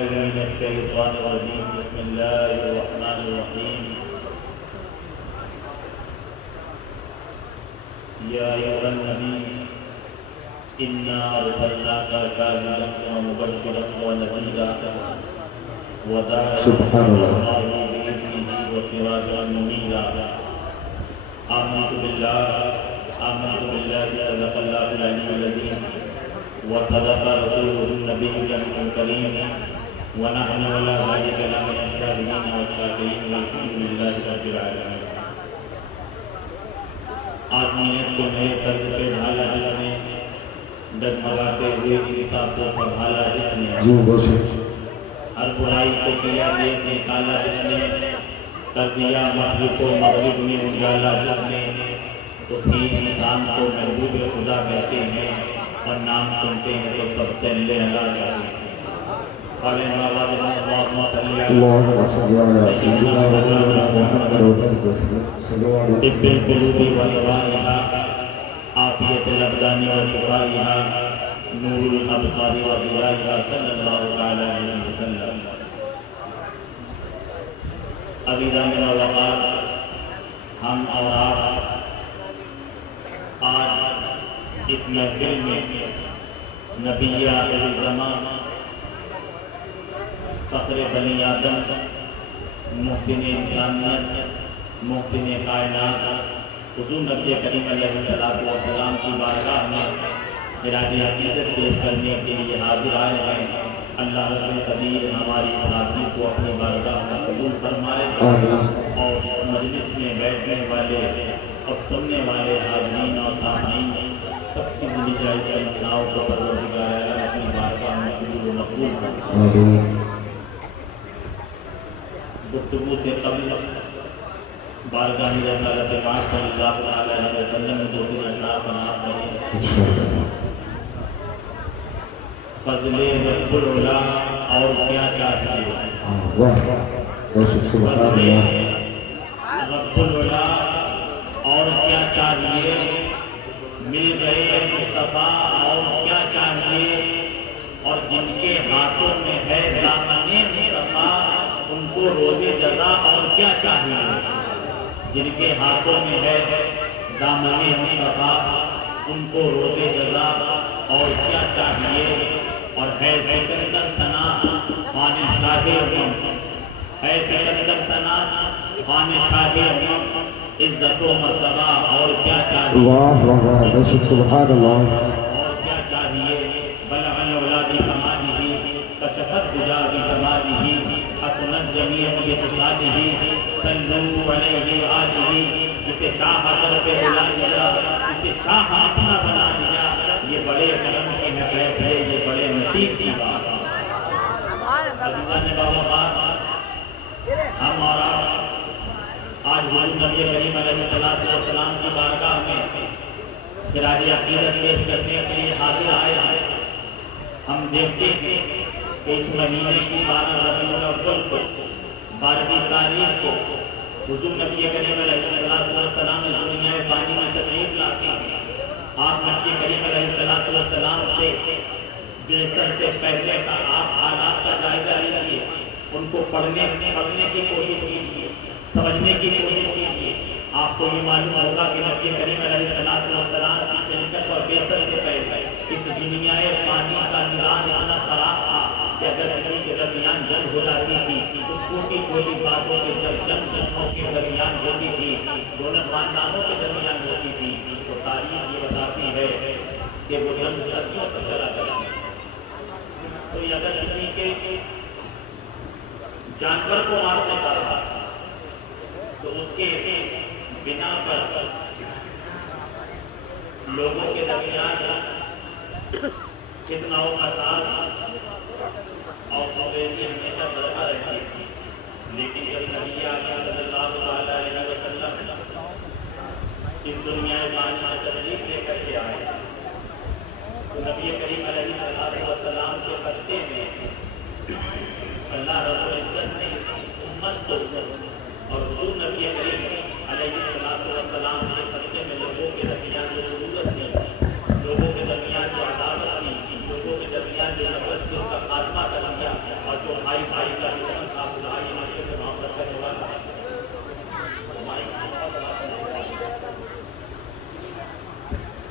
من الشيطان الرجيم بسم الله الرحمن الرحيم يا أيها النبي إنا أرسلناك شاهدا ومبشرا ونذيرا وداعيا إلى الله بإذنه وسراجا منيرا آمنت بالله صدق الله العلي العظيم وصدق رسوله النبي الكريم ونحن على ذلك لمن الشاهدين والشاكرين والحمد لله رب العالمين. آج نیت کو نئے طرز پہ ڈھالا جس نے ڈگمگاتے ہوئے انصاف کو سنبھالا جس نے ہر برائی کو کیا دیش نکالا جس نے کر دیا مشرق و مغرب میں اجالا جس نے توحید انسان کو محبوب خدا کہتے ہیں اور نام سنتے ہیں تو سب سے اللہ جاتے ہیں. اللهم صل على سيدنا محمد وسلم بالقلوب ورضائها عافية الأبدان وشفائها نور الأبصار وضيائها صلى الله تعالى عليه وسلم. عزیزان وقار ہم اور آپ آج اس محفل میں نبی آخر الزمان فخر بنی آدم محسن انسانیت محسن کائنات حضور نبی کریم علیہ السلام کی بارگاہ میں خراج عقیدت پیش کرنے کے لیے حاضر آئے ہیں. اللہ رب القدیر ہماری حاضری کو اپنی بارگاہ میں قبول فرمائے اور اس مجلس میں بیٹھنے والے اور سننے والے حاضرین اور سامعین سب کی دلی جائز تمناؤں کو پروردگار عالم اپنی بارگاہ میں قبول و مقبول فرمائے. گفتگو سے قبل بارگاہ رسالت پاک صلی اللہ علیہ وسلم میں جو بھی اشعار بنا کریں. فضل رب العلا اور کیا چاہیے. فضل رب العلا اور کیا چاہیے. مل گئے مصطفیٰ اور کیا چاہیے. اور جن کے ہاتھوں میں ہے دامن مصطفیٰ ان کو روز جزا اور کیا چاہیے. جن کے ہاتھوں میں ہے دامن مصطفیٰ ان کو روز جزا اور کیا چاہیے. اور ہے سکندر ثنا خوان شاہ امم ہے سکندر ثنا خوان شاہ امم عزت و مرتبہ اور کیا چاہیے. سبحان اللہ. اور کیا چاہیے. بلغ العلا بکمالہ کشفت دجا بجمالہ حسنت جمیع بخصالہ صلوا علیہ وآلہ. جسے چاہا در پہ بلا دیا جسے چاہا اپنا بنا دیا. یہ بڑے کرم کے ہے فیصلے یہ بڑے نصیب کی بات. عزیزان باوقار ہم اور آپ آج حضور نبی کریم علیہ السلام کی بارگاہ میں خراج عقیدت پیش کرنے کے لیے حاضر آئے ہیں. ہم دیکھتے ہیں کہ اس مہینے کی 12 ربیع الاول کو 12ویں تاریخ کو حضور نبی کریم علیہ السلام دنیا فانی میں تشریف لاتے ہیں. آپ نبی کریم علیہ السلام سے بعثت سے پہلے کا آپ حالات کا جائزہ لیجیے. ان کو پڑھنے کی کوشش کیجیے سمجھنے کی کوشش کیجیے. آپ کو یہ معلوم ہوگا کہ نبی کریم علیہ السلام کی خلقت اور بعثت سے پہلے اس دنیا فانی کا نظام اتنا خراب تھا کہ اگر کسی کے درمیان جنگ ہو جاتی تھی تو چھوٹی چھوٹی باتوں کے جنگوں کے درمیان ہوتی تھی دونوں خاندانوں کے درمیان ہوتی تھی. تو تاریخ یہ بتاتی ہے کہ وہ جنگ صدیوں تک چلا کرتی. تو اگر کسی کے جانور کو مار دیتا تھا تو اس کے بنا پر لوگوں کے درمیان کتنا و فساد اور خوبیزی ہمیشہ برقرار رہتی تھی. لیکن جب نبی اکرم صلی اللہ علیہ وسلم اس دنیا فانی میں تشریف لے کر کے آئے تو نبی کریم علیہ السلام کے خطے میں اللہ رب العزت نے امت کو اور حضور نبی کریم علیہ السلام کے خطے میں لوگوں کے درمیان جو ضرورت تھی لوگوں کے درمیان جو عداوت تھی لوگوں کے درمیان جو نفرت تھی اس کا خاتمہ کر دیا اور جو بھائی بھائی کا آپ بھائی ماشاء سے محبت کرنے والا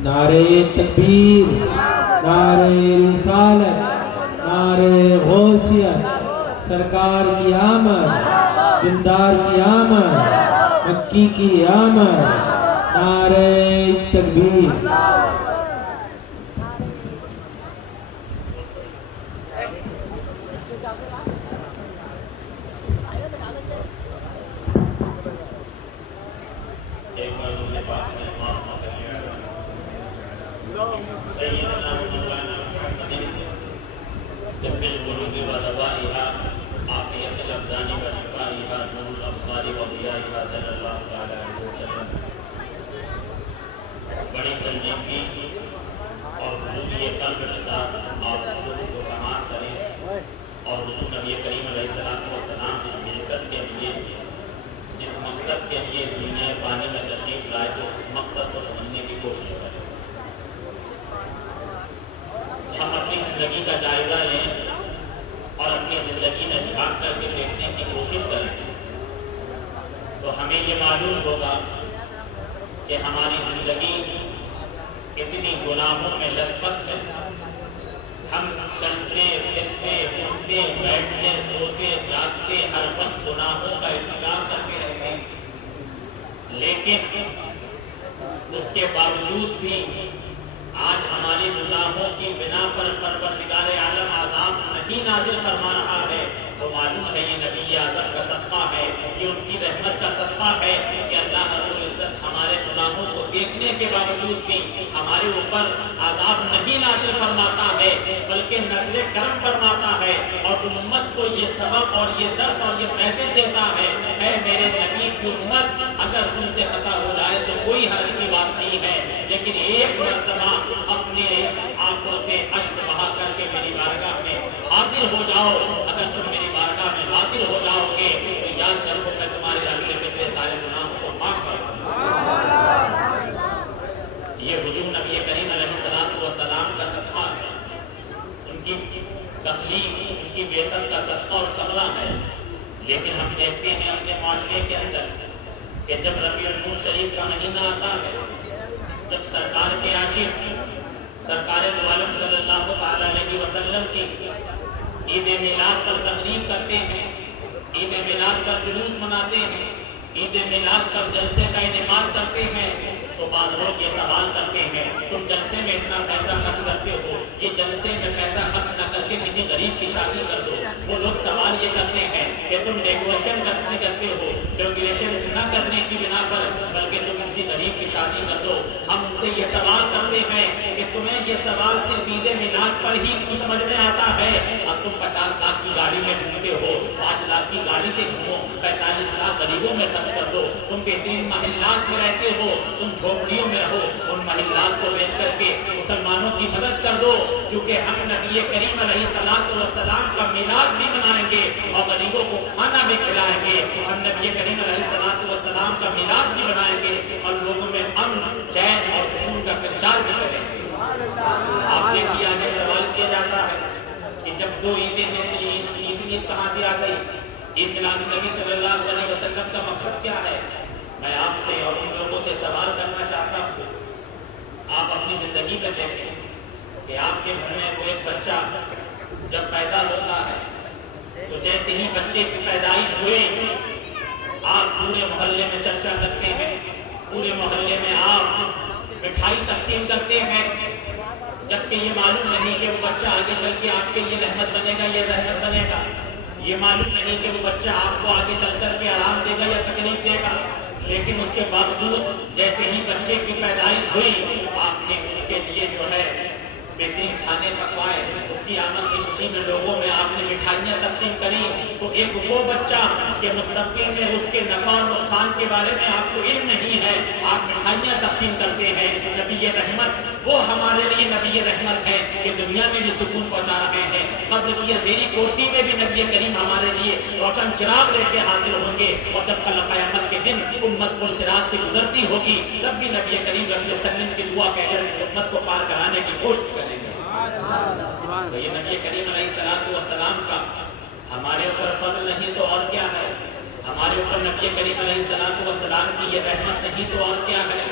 نعرہ تکبیر، نعرہ رسالت، نعرہ غوثیت، سرکار کی آمد، دیندار کی آمد، مکی کی آمد، نعرہ تکبیر۔ بڑی سنجیدگی اور حضور قلب کے ساتھ آپ حضور کو سماعت کریں اور حضور نبی کریم علیہ السلام جس بعثت کے لیے جس مقصد کے لیے دنیا پانی میں تشریف لائے تو اس مقصد کو سمجھنے کی کوشش کریں۔ ہم اپنی زندگی کا جائزہ لیں اور اپنی زندگی میں جھانک کر کے دیکھنے کی کوشش کریں تو ہمیں یہ معلوم ہوگا کہ ہماری زندگی اتنی گناہوں میں لت پت ہے۔ ہم چلتے پھرتے اٹھتے بیٹھتے سوتے جاگتے ہر وقت گناہوں کا ارتکاب کرتے رہتے ہیں، لیکن اس کے باوجود بھی آج ہماری گناہوں کی بنا پر پروردگار عالم عذاب نہیں نازل فرما رہا ہے تو معلوم ہے یہ نبی اعظم کا صدقہ ہے، یہ ان کی رحمت کا صدقہ ہے کہ اللہ رب العزت ہمارے گناہوں کو دیکھنے کے باوجود بھی ہمارے اوپر عذاب نہیں نازل فرماتا ہے بلکہ نظر کرم فرماتا ہے اور امت کو یہ سبق اور یہ درس اور یہ میسج دیتا ہے، اے میرے نبی کی امت اگر تم سے خطا ہو جائے تو کوئی حرج کی بات نہیں ہے، لیکن ایک مرتبہ اپنے اس آنکھوں سے اشک بہا کر کے میری بارگاہ میں حاضر ہو جاؤ۔ اگر تم میری بارگاہ میں حاضر ہو جاؤ گے تو یاد رکھو میں تمہارے اگلے پچھلے سارے گناہوں کو معاف کر دوں گا۔ یہ حضور نبی کریم علیہ السلام کا صدقہ ہے، ان کی تخلیق، ان کی بعثت کا صدقہ اور ثمرہ ہے۔ لیکن ہم دیکھتے ہیں اپنے معاشرے کے اندر کہ جب ربیع النور شریف کا مہینہ آتا ہے، جب سرکار کے عاشق سرکار دو عالم صلی اللہ علیہ وسلم کی عید میلاد پر تقریب کرتے ہیں، عید میلاد پر جلوس مناتے ہیں، عید میلاد پر جلسے کا انعقاد کرتے ہیں تو بعض لوگ یہ سوال کرتے ہیں تم جلسے میں اتنا پیسہ خرچ کرتے ہو، یہ جلسے میں پیسہ خرچ نہ کر کے کسی غریب کی شادی کر دو۔ وہ لوگ سوال یہ کرتے ہیں کہ تم ڈیکوریشن کرتے ہو، ڈیکوریشن نہ کرنے کی بنا پر بلکہ تم کسی غریب کی شادی کر دو۔ ہم ان سے یہ سوال کرتے ہیں کہ تمہیں یہ سوال صرف عید میلاد پر ہی کیوں سمجھ میں آتا ہے؟ اب تم 50 لاکھ کی گاڑی میں گھومتے ہو، 5 لاکھ کی گاڑی سے گھومو، 45 لاکھ غریبوں میں خرچ کر دو۔ تم بہترین محلات میں رہتے ہو، تم جھوپڑیوں میں رہو، ان محلات کو بیچ کر کے مسلمانوں کی مدد کر دو، کیونکہ ہم نبی کریم علیہ السلام کا میلاد بھی منائیں گے اور غریبوں کو کھانا بھی کھلائیں گے۔ ہم نبی کریم علیہ السلام کا میلاد بھی منائیں گے اور لوگوں میں امن، چین اور سکون کا پرچار بھی کریں گے۔ آپ دیکھیے آگے سوال کیا جاتا ہے کہ جب 2 عیدیں ہیں تو یہ عید کہاں سے آ گئی؟ عید میلاد النبی صلی اللہ علیہ وسلم کا مقصد کیا ہے؟ میں آپ سے اور ان لوگوں سے سوال کرنا چاہتا ہوں، آپ اپنی زندگی کا دیکھیں کہ آپ کے گھر میں کوئی ایک بچہ جب پیدا ہوتا ہے تو جیسے ہی بچے کی پیدائش ہوئے آپ پورے محلے میں چرچا کرتے ہیں، پورے محلے میں آپ مٹھائی تقسیم کرتے ہیں، جبکہ یہ معلوم نہیں کہ وہ بچہ آگے چل کے آپ کے لیے رحمت بنے گا یا رحمت بنے گا، یہ معلوم نہیں کہ وہ بچہ آپ کو آگے چل کر کے آرام دے گا یا تکلیف دے گا، لیکن اس کے باوجود جیسے ہی بچے کی پیدائش ہوئی آپ نے اس کے لیے جو ہے بہترین کھانے پکوائے، اس کی آمد کی خوشی میں لوگوں میں آپ نے مٹھائیاں تقسیم کری، تو ایک وہ بچہ کہ مستقبل میں اس کے نفع و نقصان کے بارے میں آپ کو علم نہیں ہے، آپ مٹھائیاں تقسیم کرتے ہیں۔ نبی رحمت وہ ہمارے لیے نبی رحمت ہے کہ دنیا میں بھی سکون پہنچا رہے ہیں، قبر کی اندھیری کوٹھی میں بھی نبی کریم ہمارے لیے روشن چراغ لے کے حاضر ہوں گے، اور جب کل قیامت کے دن امت پل صراط سے گزرتی ہوگی تب بھی نبی کریم صلی اللہ علیہ وسلم کی دعا کہہ کر امت کو پار کرانے کی کوشش کریں گے۔ تو یہ نبی کریم علیہ السلام کا ہمارے نبی کریم علیہ السلام کی یہ رحمت نہیں تو اور کیا ہے؟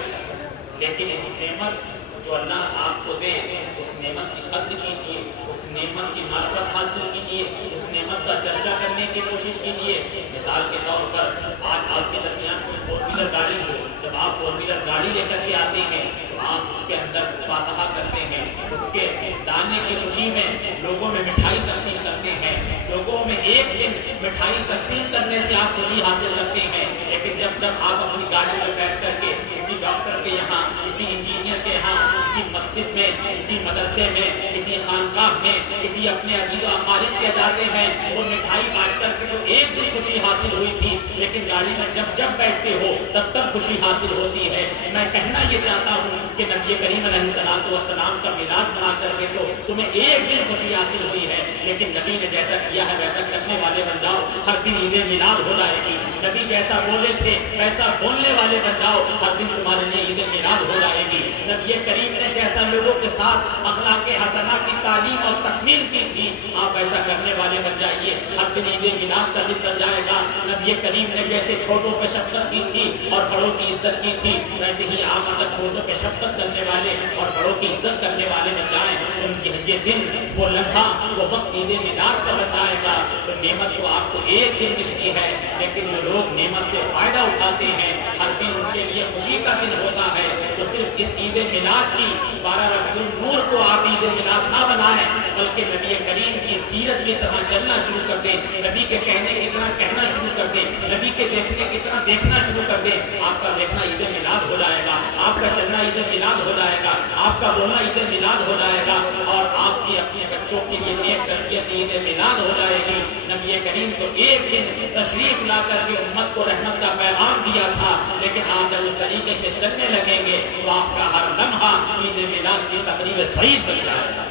لیکن اس نعمت جو اللہ آپ کو دے، اس نعمت کی قدر کیجیے، اس نعمت کی معرفت حاصل کیجیے، اس نعمت کا چرچا کرنے کی کوشش کیجیے۔ مثال کے طور پر آج آپ کے درمیان کوئی 4 ویلر گاڑی ہو، جب آپ 4 ویلر گاڑی لے کر کے آتے ہیں تو آپ اس کے اندر فاتحہ کرتے ہیں، اس کے دانے کی خوشی میں لوگوں میں مٹھائی تقسیم کرتے ہیں، لوگوں میں ایک دن مٹھائی تقسیم کرنے سے آپ خوشی حاصل کرتے ہیں۔ لیکن جب آپ اپنی گاڑی میں بیٹھ کر کے کسی ڈاکٹر کے یہاں، کسی انجینئر کے یہاں، کسی مسجد میں، کسی مدرسے میں، کسی خانقاہ میں، کسی اپنے عزیز و اقارب کے جاتے ہیں، وہ مٹھائی بانٹ کر کے تو ایک دن خوشی حاصل ہوئی تھی، لیکن گاڑی میں جب بیٹھتے ہو تب خوشی حاصل ہوتی ہے۔ میں کہنا یہ چاہتا ہوں کہ نبی کریم علیہ السلام کا میلاد منا کر کے تو تمہیں ایک دن خوشی حاصل ہوئی ہے، لیکن نبی نے جیسا کیا ہے ویسا کرنے والے بن جاؤ، ہر دن عید میلاد ہو جائے گی۔ نبی جیسا بولے تھے ویسا بولنے والے بن جاؤ، ہر دن تمہارے لیے عید میلاد ہو جائے گی۔ نبی کریم نے جیسا لوگوں کے ساتھ اخلاق حسنہ کی تعلیم اور تکمیل کی تھی، آپ ویسا کرنے والے بن جائیے، ہر دن عید میلاد کا دن بن جائے گا۔ نبی کریم نے جیسے چھوٹوں پہ شفقت کی تھی اور بڑوں کی عزت کی تھی، ویسے ہی آپ اگر چھوٹوں پہ شفقت کرنے والے اور بڑوں کی عزت کرنے والے بن جائیں تو ان کی یہ دن، وہ لمحہ، وہ وقت عید میلاد کا بن جائے گا۔ تو نعمت تو آپ کو ایک دن ملتی ہے، لیکن جو لوگ نعمت سے فائدہ اٹھاتے ہیں، ہر دن ان کے لیے خوشی کا دن ہوتا ہے، تو صرف اس عید میلاد کی 12 ربیع النور کو آپ عید میلاد نہ بنائیں، بلکہ نبی کریم کی سیرت کی طرح چلنا شروع کر دیں، نبی کے کہنے کی طرح کہنا شروع کر دیں، نبی کے دیکھنے کی طرح دیکھنا شروع کر دیں۔ آپ کا دیکھنا عید میلاد ہو جائے گا، آپ کا چلنا عید میلاد ہو جائے گا، آپ کا بولنا عید میلاد ہو جائے گا، اور آپ کی اپنے بچوں کے لیے نیک تربیت عید میلاد ہو جائے گی۔ نبی کریم تو ایک دن تشریف لا کر کے امت کو رحمت کا پیغام دیا تھا، لیکن آپ جب اس طریقے سے چلنے لگیں گے تو آپ کا ہر لمحہ عید میلاد کی تقریب سعید بن جائے گا۔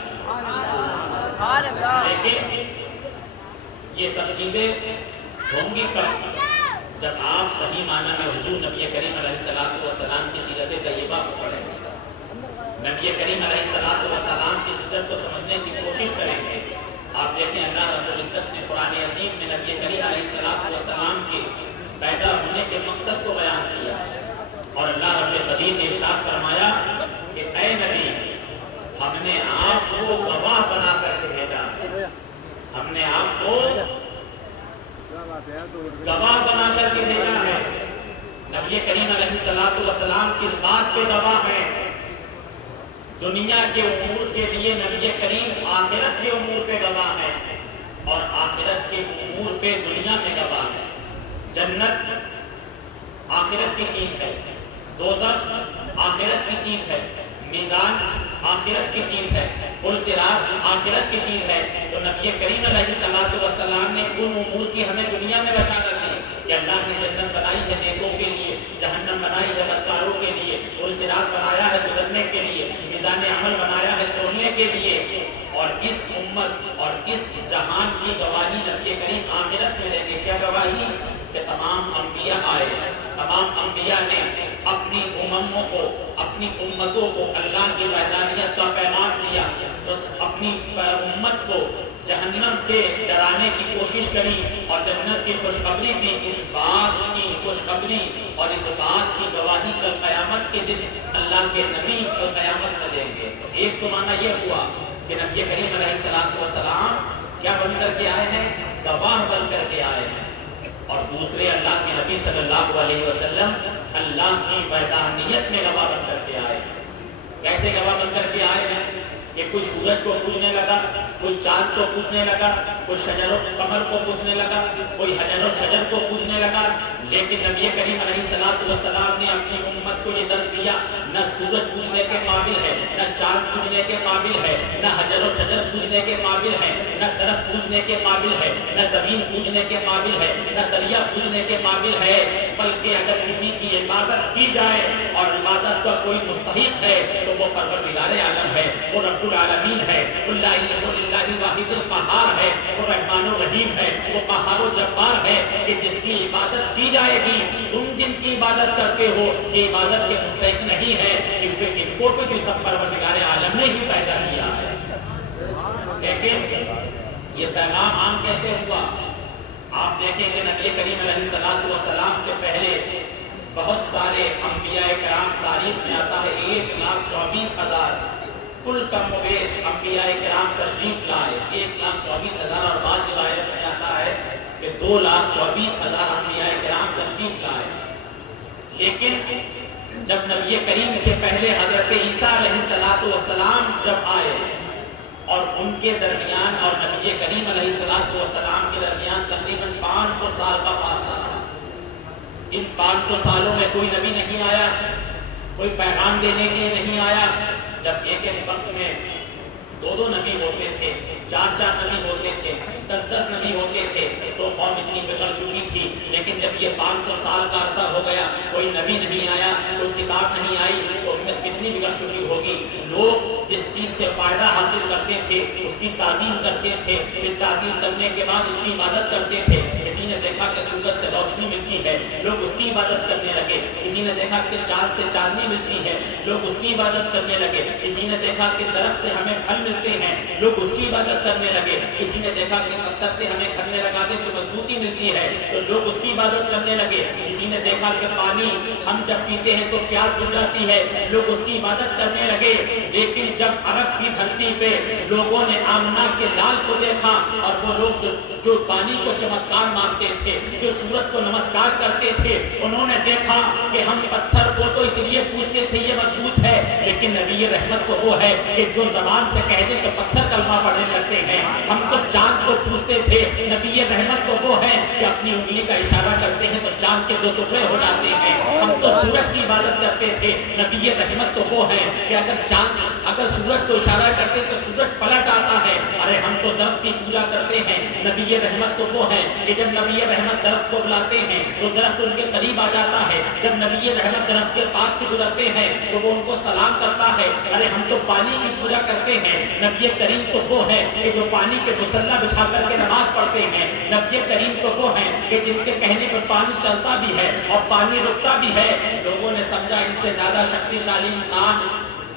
لیکن یہ سب چیزیں ہوں گی کب؟ جب آپ صحیح معنی میں حضور نبی کریم علیہ السلام کی سیرت طیبہ کو پڑھیں گے، نبی کریم علیہ السلام کی سیرت کو سمجھنے کی کوشش کریں گے۔ آپ دیکھیں اللہ رب العزت نے قرآن عظیم میں نبی کریم علیہ السلام کے پیدا ہونے کے مقصد کو بیان کیا، اور اللہ رب القدیر نے ارشاد فرمایا کہ اے نبی، ہم نے آپ کو گواہ بنا کر کے بھیجا، ہم نے آپ کو گواہ بنا کر کے بھیجا ہے۔ نبی کریم علیہ السلام کس بات پہ گواہ ہے؟ دنیا کے امور کے لیے نبی کریم آخرت کے امور پہ گواہ ہے، اور آخرت کے امور پہ دنیا میں گواہ ہے۔ جنت آخرت کی چیز ہے، دوزخ آخرت کی چیز ہے، میزان آخرت کی چیز ہے، پل صراط آخرت کی چیز ہے۔ تو نبی کریم علیہ السلام نے ان امور کی ہمیں دنیا میں بشارت دی کہ اللہ نے جنت بنائی ہے نیکوں کے لیے، جہنم بنائی ہے بدکاروں کے لیے، پل صراط بنایا ہے گزرنے کے لیے، میزان عمل بنایا ہے تولنے کے لیے۔ اور اس امت اور اس جہان کی گواہی نبی کریم آخرت میں دیں گے۔ کیا گواہی؟ کہ تمام انبیاء آئے، تمام انبیاء نے اپنی امموں کو، اپنی امتوں کو اللہ کی وحدانیت کا پیغام دیا، اپنی امت کو جہنم سے ڈرانے کی کوشش کری اور جنت کی خوشخبری دی۔ اس بات کی خوشخبری اور اس بات کی گواہی کل قیامت کے دن اللہ کے نبی کل قیامت میں دیں گے۔ ایک تو معنی یہ ہوا کہ نبی کریم علیہ السلام کیا بن کر کے آئے ہیں؟ گواہ بن کر کے آئے ہیں، اور دوسرے اللہ کے نبی صلی اللہ علیہ وسلم اللہ کی وحدانیت میں گواہ بن کر کے آئے ہیں۔ کیسے گواہ بن کر کے آئے ہیں؟ کہ کوئی سورج کو پوجنے لگا، کوئی چاند کو پوجنے لگا، کوئی شجر و قمر کو پوجنے لگا، کوئی حجر و شجر کو پوجنے لگا، لیکن نبی کریم علیہ السلام نے اپنی امت کو یہ درس دیا، نہ سورج پوجنے کے قابل ہے، نہ چاند پوجنے کے قابل ہے، نہ حجر و شجر پوجنے کے قابل ہے، نہ درخت پوجنے کے قابل ہے، نہ زمین پوجنے کے قابل ہے، نہ دریا پوجنے کے قابل ہے، بلکہ اگر کسی کی عبادت کی جائے اور عبادت کا کوئی مستحق ہے تو وہ پروردگار عالم ہے، وہ رب العالمین ہے، للہ الواحد القہار ہے، وہ رحمان و رحیم ہے، وہ قہار و جبار ہے، کہ جس کی عبادت کی جائے گی۔ تم جن کی عبادت کرتے ہو یہ عبادت کے مستحق نہیں ہے، کیونکہ ان کو بھی سب پروردگار عالم نے ہی پیدا کیا ہے۔ لیکن یہ پیغام عام کیسے ہوا؟ آپ دیکھیں کہ نبی کریم علیہ السلام سے پہلے بہت سارے انبیاء کرام تاریخ میں آتا ہے 1,24,000 کل کم و بیش انبیاء کرام تشریف لائے 1,24,000 اور بعض روایت میں آتا ہے کہ 2,24,000 انبیاء کرام تشریف لائے. لیکن جب نبی کریم سے پہلے حضرت عیسیٰ علیہ السلام جب آئے اور ان کے درمیان اور نبی کریم علیہ السلام کے درمیان تقریباً 500 سال کا فاصلہ رہا. ان 500 سالوں میں کوئی نبی نہیں آیا, کوئی پیغام دینے کے لیے نہیں آیا. جب ایک وقت میں 2 نبی ہوتے تھے, 4 نبی ہوتے تھے, 10 نبی ہوتے تھے, تو قوم اتنی بگڑ چکی تھی. لیکن جب یہ 500 سال کا عرصہ ہو گیا, کوئی نبی نہیں آیا, کوئی کتاب نہیں آئی, تو امت کتنی بگڑ چکی ہوگی. لوگ جس چیز سے فائدہ حاصل کرتے تھے اس کی تعظیم کرتے تھے, پھر تعظیم کرنے کے بعد اس کی عبادت کرتے تھے. کسی نے دیکھا کہ سورج سے روشنی ملتی ہے, لوگ اس کی عبادت کرنے لگے. کسی نے دیکھا کہ چاند سے چاندنی ملتی ہے, لوگ اس کی عبادت کرنے لگے. کسی نے دیکھا کہ درخت سے ہمیں پھل ملتے ہیں, لوگ اس کی عبادت کرنے لگے. کسی نے دیکھا کہ پتھر سے ہمیں کھڑنے لگا دے تو مضبوطی ملتی ہے, تو لوگ اس کی عبادت کرنے لگے. کسی نے دیکھا کہ پانی ہم جب پیتے ہیں تو پیاس بجھ جاتی ہے, لوگ اس کی عبادت کرنے لگے. لیکن جب عرب کی دھرتی پہ لوگوں نے آمنہ کے لال کو دیکھا, اور وہ لوگ جو پانی کو چمتکار مانتے تھے, جو سورج کو نمسکار کرتے تھے, انہوں نے دیکھا کہ ہم پتھر کو تو اس لیے پوچھتے تھے یہ مضبوط ہے, لیکن نبی رحمت تو وہ ہے کہ جو زبان سے کہہ دے تو پتھر کلمہ پڑھنے لگتے ہیں. ہم تو چاند کو پوچھتے تھے, نبی رحمت تو وہ ہے کہ اپنی انگلی کا اشارہ کرتے ہیں تو چاند کے 2 ٹکڑے ہو جاتے ہیں. ہم تو سورج کی عبادت کرتے تھے, نبی رحمت تو وہ ہے کہ اگر سورج کو اشارہ کرتے تو سورج پلٹ آتا ہے. ارے ہم تو درخت کی پوجا کرتے ہیں, نبی رحمت تو وہ ہے کہ جب نبی رحمت درخت کو بلاتے ہیں تو درخت ان کے قریب آ جاتا ہے. جب نبی رحمت درخت کے پاس سے گزرتے ہیں تو وہ ان کو سلام کرتا ہے. ارے ہم تو پانی کی پوجا کرتے ہیں, نبی کریم تو وہ ہے کہ جو پانی کے مصلی بچھا کر کے نماز پڑھتے ہیں. نبی کریم تو وہ ہے کہ جن کے کہنے پر پانی چلتا بھی ہے اور پانی رکتا بھی ہے. لوگوں نے سمجھا ان سے زیادہ شکتیشالی انسان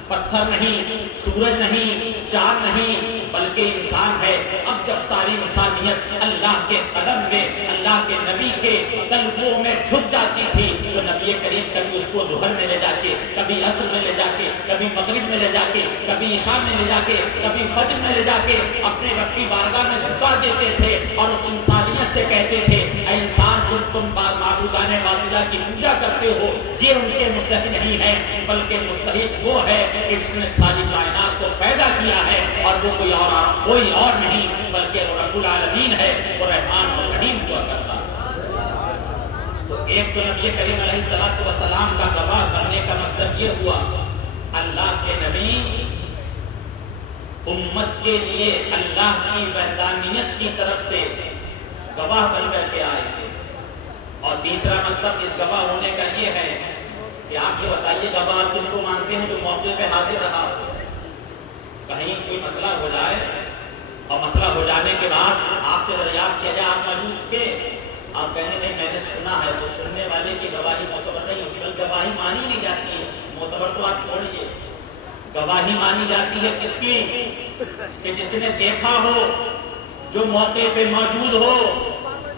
پتھر نہیں, سورج نہیں, چاند نہیں, بلکہ انسان ہے. اب جب ساری انسانیت اللہ کے قدم میں, اللہ کے نبی کے قلبوں میں جھک جاتی تھی, تو نبی کریم کبھی اس کو ظہر میں لے جا کے, کبھی عصر میں لے جا کے, کبھی مغرب میں لے جا کے, کبھی عشاء میں لے جا کے, کبھی فجر میں لے جا کے اپنے رب کی بارگاہ میں جھکا دیتے تھے, اور اس انسانیت سے کہتے تھے اے انسان جو تم معبودان باطلہ کی پوجا کرتے ہو یہ ان کے مستحق نہیں ہے, بلکہ مستحق وہ ہے جس نے ساری کائنات کو پیدا کیا ہے, اور وہ کوئی اور نہیں بلکہ وہ رب العالمین ہے, وہ رحمان اور رحیم ہوا کرتا. تو ایک تو نبی کریم علیہ السلام کا گواہ بننے کا مطلب یہ ہوا اللہ کے نبی امت کے لیے اللہ کی وحدانیت کی طرف سے گواہ بن کر کے آئے تھے. اور تیسرا مطلب اس گواہ ہونے کا یہ ہے کہ آپ یہ بتائیے گواہ کس کو مانتے ہیں جو موقع پہ حاضر رہا. کہیں کوئی مسئلہ ہو جائے اور مسئلہ ہو جانے کے بعد آپ سے دریافت کیا جائے آپ موجود تھے, آپ کہنے نہیں میں نے سنا ہے, تو سننے والے کی گواہی معتبر نہیں ہوتی, بلکہ گواہی مانی نہیں جاتی ہے. معتبر تو آپ چھوڑیے, گواہی مانی جاتی ہے کس کی, کہ جس نے دیکھا ہو, جو موقع پہ موجود ہو.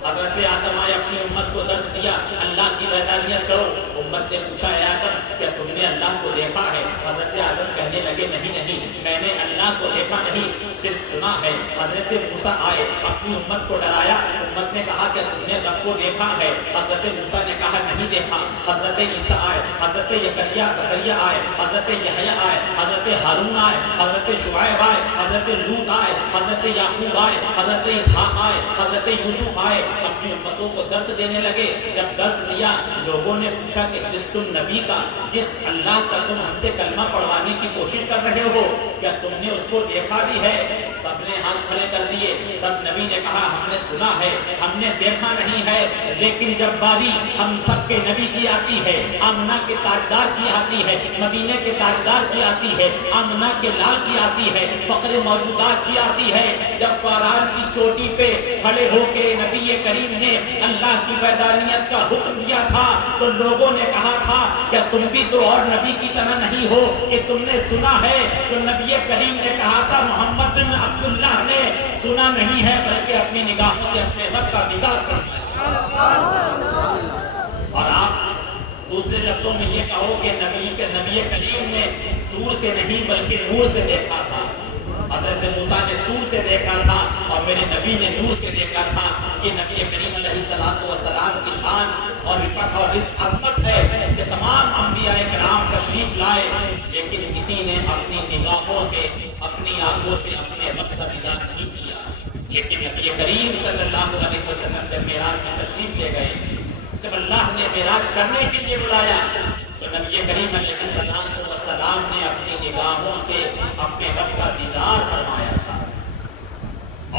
حضرت آدم آئے, اپنی امت کو درس دیا اللہ کی وحدانیت کرو. امت نے پوچھا اے آدم کیا تم نے اللہ کو دیکھا ہے؟ حضرت آدم کہنے لگے نہیں میں نے اللہ کو دیکھا نہیں, صرف سنا ہے. حضرت موسیٰ آئے, اپنی امت کو ڈرایا. امت نے کہا کہ تم نے رب کو دیکھا ہے؟ حضرت موسیٰ نے کہا نہیں دیکھا. حضرت عیسیٰ آئے, حضرت زکریا آئے, حضرت یحییٰ آئے, حضرت ہارون آئے, حضرت شعیب آئے, حضرت لوط آئے, حضرت یعقوب آئے, حضرت اسحاق آئے, حضرت یوسف آئے. اپنی امتوں کو درس دینے لگے. جب درس دیا لوگوں نے پوچھا کہ جس تم نبی کا, جس اللہ کا تم ہم سے کلمہ پڑھوانے کی کوشش کر رہے ہو, کیا تم نے اس کو دیکھا بھی ہے؟ سب نے ہاتھ کھڑے کر دیے. سب نبی نے کہا ہم نے سنا ہے, ہم نے دیکھا نہیں ہے. لیکن جب باری ہم سب کے نبی کی آتی ہے, آمنہ کے تاجدار کی آتی ہے, مدینے کے تاجدار کی آتی ہے, آمنہ کے لال کی آتی ہے, فخر موجودات کی آتی ہے, جب قرآن کی چوٹی پہ کھڑے ہو کے نبی کریم نے اللہ کی وحدانیت کا حکم دیا تھا, تو لوگوں نے کہا تھا کیا تم بھی تو اور نبی کی طرح نہیں ہو کہ تم نے سنا ہے؟ تو نبی کریم نے کہا تھا محمد بن عبداللہ نے سنا نہیں ہے بلکہ اپنی نگاہوں سے اپنے رب کا دیدار کر لفظوں میں یہ کہو کہ نبی کریم نے دور سے نہیں بلکہ نور سے دیکھا تھا. حضرت موسیٰ نے دور سے دیکھا تھا اور میرے نبی نے نور سے دیکھا تھا. یہ نبی کریم علیہ السلام کی شان اور رفعت اور عظمت ہے کہ تمام انبیاء کرام تشریف لائے لیکن کسی نے اپنی نگاہوں سے اپنی آنکھوں سے اپنے وقت کا دیدار نہیں کیا. لیکن نبی کریم صلی اللہ علیہ وسلم جب معراج میں تشریف لے گئے, جب اللہ نے معراج کرنے کے لیے بلایا تو نبی کریم علیہ السلام نے اپنی نگاہوں سے اپنے رب کا دیدار فرمایا تھا.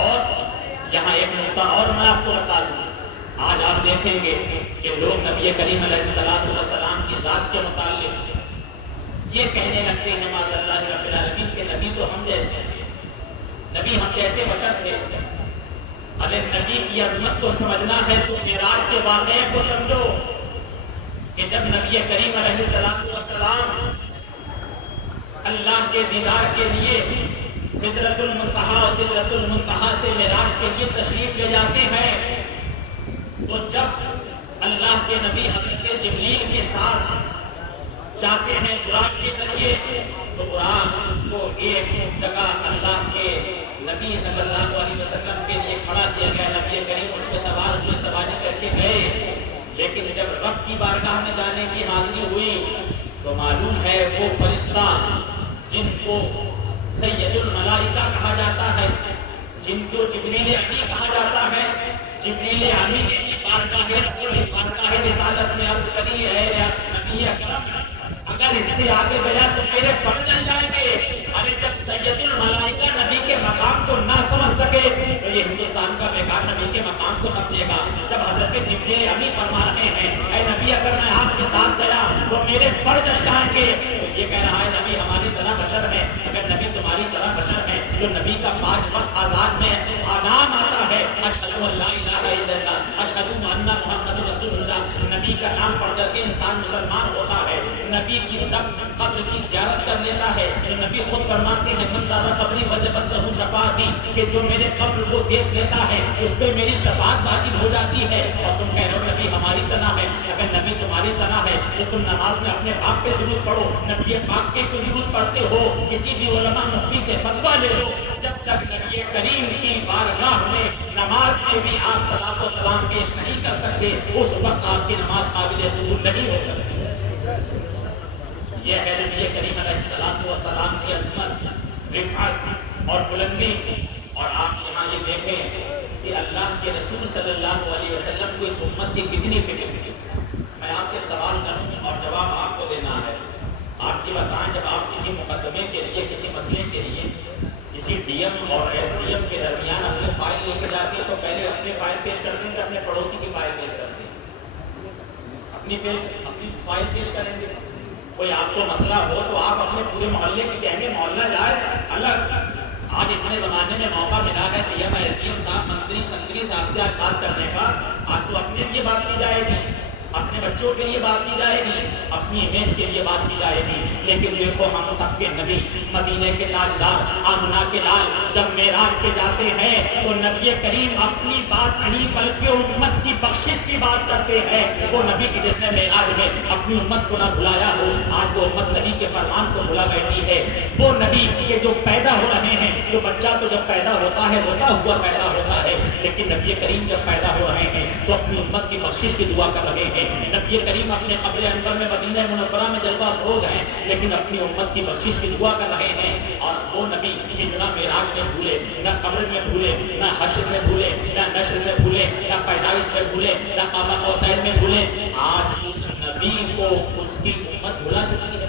اور یہاں ایک نقطہ اور میں آپ کو بتا دوں, آج آپ دیکھیں گے کہ لوگ نبی کریم علیہ السلام کی ذات کے متعلق یہ کہنے لگتے ہیں معاذ اللہ رب العالمین کہ نبی تو ہم جیسے ہیں, نبی ہم جیسے بشر تھے. ارے نبی کی عظمت کو سمجھنا ہے تو معراج کے واقعے کو سمجھو کہ جب نبی کریم علیہ السلام اللہ کے دیدار کے لیے سدرۃ المنتہا اور سدرۃ المنتہا سے معراج کے لیے تشریف لے جاتے ہیں تو جب اللہ کے نبی حضرت جبریل کے ساتھ جاتے ہیں براق کے ذریعے تو براق کو ایک جگہ اللہ کے نبی صلی اللہ علیہ وسلم کے لیے کھڑا کیا گیا. نبی کریم اس پہ سواری کر کے گئے لیکن جب رب کی بارگاہ میں جانے کی حاضری ہوئی تو معلوم ہے وہ فرشتہ جن کو سید الملائکہ کہا جاتا ہے, جن کو جبریل امی کہا جاتا ہے, جبریل امی نے بارگاہ رسالت میں عرض کری ہے نبی اکرم اگر اس سے آگے گیا تو میرے پر چل جائیں گے. ارے جب سید الملائکہ نبی کے مقام کو نہ سمجھ سکے تو یہ ہندوستان کا بیکار نبی کے مقام کو سمجھے گا. جب حضرت جبریل امی فرما رہے ہیں اے نبی اگر میں آپ کے ساتھ گیا تو میرے پر چل جائیں گے, تو یہ کہہ رہا ہے نبی ہماری طرح بشر ہے. اگر نبی تمہاری طرح بشر ہے تو نبی کا 5 وقت آزاد میں نام آتا ہے اشہد ان لا الہ الا اللہ اشہد ان محمد رسول اللہ. نبی کا نام پڑھ کر کے انسان مسلمان ہوتا ہے. نبی کی قبر کی زیارت کر لیتا ہے. نبی خود فرماتے ہیں من زار قبری وجبت لہ شفاعتی کہ جو میرے قبر کو دیکھ لیتا ہے اس پہ میری شفاعت واجب ہو جاتی ہے. اور تم کہہ رہے ہو نبی ہماری طرح ہے. اگر نبی تمہاری طرح ہے تو تم نماز میں اپنے باپ پہ درود پڑھو, نبی پاک کے درود پڑھتے ہو, کسی بھی علماء مفتی سے فتویٰ لے لو. جب تک نبی کریم کی بارگاہ میں نماز میں بھی آپ صلاۃ و سلام پیش نہیں کر سکتے اس وقت آپ کی نماز قابل قبول نہیں ہو سکتی. یہ ہے نبی کریم علیہ السلام کی عظمت, رفعت اور بلندی. اور آپ یہاں یہ دیکھیں کہ اللہ کے رسول صلی اللہ علیہ وسلم کو اس امت کی کتنی فکر تھی. میں آپ سے سوال کروں اور جواب آپ کو دینا ہے. آپ یہ بتائیں جب آپ کسی مقدمے کے لیے کسی مسئلے کے لیے کسی ڈی ایم اور ایس ڈی ایم کے درمیان اپنے فائل لے کے جاتے ہیں تو پہلے اپنے فائل پیش کرتے ہیں کہ اپنے پڑوسی کی فائل پیش کرتے ہیں؟ اپنی فائل پیش کریں گے. کوئی آپ کو مسئلہ ہو تو آپ اپنے پورے محلے کی کہیں گے محلہ جائے الگ. آج اتنے زمانے میں موقع ملا ہے D M S D M صاحب منتری صاحب سے آج بات کرنے کا. آج تو اپنے لیے بات کی جائے گی, اپنے بچوں کے لیے بات کی جائے گی, اپنی امیج کے لیے بات کی جائے گی. لیکن دیکھو ہم سب کے نبی مدینے کے تاجدار آمنہ کے لال جب معراج پہ جاتے ہیں تو نبی کریم اپنی بات نہیں بلکہ امت کی بخشش کی بات کرتے ہیں. وہ نبی کی جس نے معراج میں اپنی امت کو نہ بلایا ہو, آج وہ امت نبی کے فرمان کو بھلا بیٹھی ہے. وہ نبی کے جو پیدا ہو رہے ہیں, جو بچہ تو جب پیدا ہوتا ہے ہوتا ہوا پیدا ہوتا ہے, لیکن نبی کریم جب پیدا ہو رہے ہیں تو اپنی امت کی بخشش کی دعا کر رہے ہیں. نبی کریم اپنے قبر انور میں مدینہ منورہ میں جلوہ افروز ہیں لیکن اپنی امت کی بخشش کی دعا کر رہے ہیں. اور وہ نبی کہ نہ معراج میں بھولے, نہ قبر میں بھولے, نہ حشر میں بھولے, نہ نشر میں بھولے, نہ پیدائش میں بھولے, نہ قاب قوسین میں بھولے. آج اس نبی کو اس کی امت بھلا چکی ہے.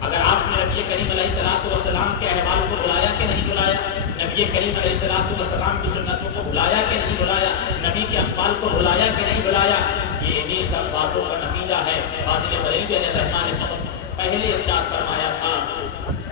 اگر آپ نے نبی کریم علیہ السلام کے احوال کو بلایا کہ نہیں بلایا, نبی کریم علیہ السلام کی سنتوں کو بلایا کہ نہیں بلایا, نبی کے اقوال کو بلایا کہ نہیں بلایا, یہ انہی سب باتوں کا نتیجہ ہے. فاضل بریلوی علیہ الرحمٰن نے بہت پہلے ارشاد فرمایا تھا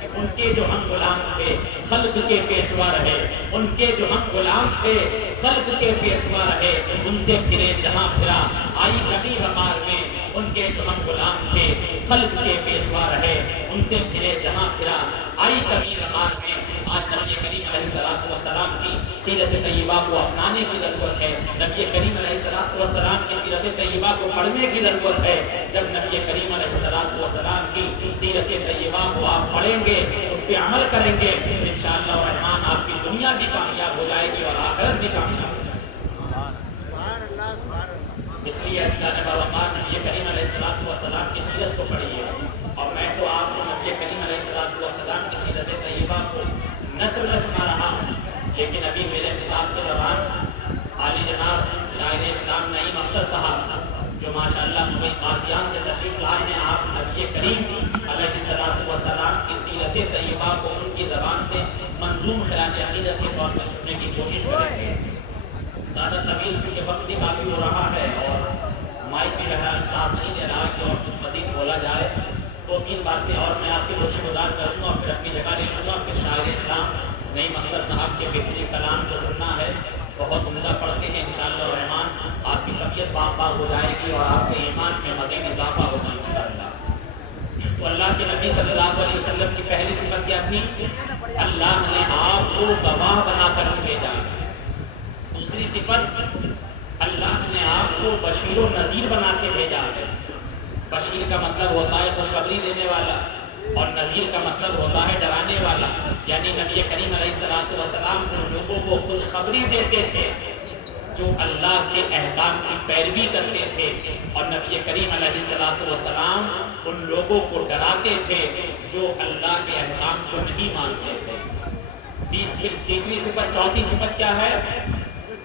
کہ ان کے جو ہم غلام تھے خلق کے پیشوا رہے, ان کے جو ہم غلام تھے خلق کے پیشوا رہے, ان سے پھرے جہاں پھرا آئی کبھی وقار میں. ان کے جو ہم غلام تھے خلق کے پیشوا رہے, ان سے پھرے جہاں پھرا آئی کبھی وقار میں. آج نبی کریم علیہ السلام کی سیرت طیبہ کو اپنانے کی ضرورت ہے. نبی نبی کریم علیہ السلام کی سیرت طیبہ کو پڑھنے کی ضرورت ہے. جب نبی کریم علیہ السلام کی سیرت طیبہ کو آپ پڑھیں گے، اس پہ عمل کریں گے، انشاءاللہ الرحمن آپ کی دنیا بھی کامیاب ہو جائے گی اور آخرت بھی کامیاب ہو جائے گی. اس لیے اللہ نے باوقار نبی کریم علیہ السلام کی سیرت کو پڑھیے. اور میں تو آپ کو نبی کریم علیہ السلام کی سیرت طیبہ کو نسل سنا رہا ہوں، لیکن ابھی میرے خطاب کے دوران عالی جناب شاعر اسلام نعیم اختر صاحب جو ماشاءاللہ ممبئی قادیان سے تشریف لائے ہیں، آپ نبی کریم علیہ السلام کی سیرت طیبہ کو ان کی زبان سے منظوم خراج عقیدت کے طور پر سننے کی کوشش کریں گے. زیادہ طویل چونکہ وقت بھی کافی ہو رہا ہے اور مائک بھی بہرحال صاف نہیں دے رہا کہ اور مزید بولا جائے. 2-3 باتیں اور میں آپ کے روشن گزار کروں گا، پھر اپنی جگہ لے لوں گا. پھر شاعر اسلام نعیم اختر صاحب کے بہترین کلام کو سننا ہے. بہت عمدہ پڑھتے ہیں انشاءاللہ الرحمن. آپ کی طبیعت پاک ہو جائے گی اور آپ کے ایمان میں مزید اضافہ ہوگا انشاءاللہ. تو اللہ کے نبی صلی اللہ علیہ وسلم کی پہلی صفت کیا تھی؟ اللہ نے آپ کو گواہ بنا کر بھیجا. دوسری صفت، اللہ نے آپ کو بشیر و نذیر بنا کے بھیجا ہے. بشیر کا مطلب ہوتا ہے خوشخبری دینے والا اور نذیر کا مطلب ہوتا ہے ڈرانے والا. یعنی نبی کریم علیہ السلام ان لوگوں کو خوشخبری دیتے تھے جو اللہ کے احکام کی پیروی کرتے تھے، اور نبی کریم علیہ السلام ان لوگوں کو ڈراتے تھے جو اللہ کے احکام کو نہیں مانتے تھے. تیسری صفت، چوتھی صفت کیا ہے؟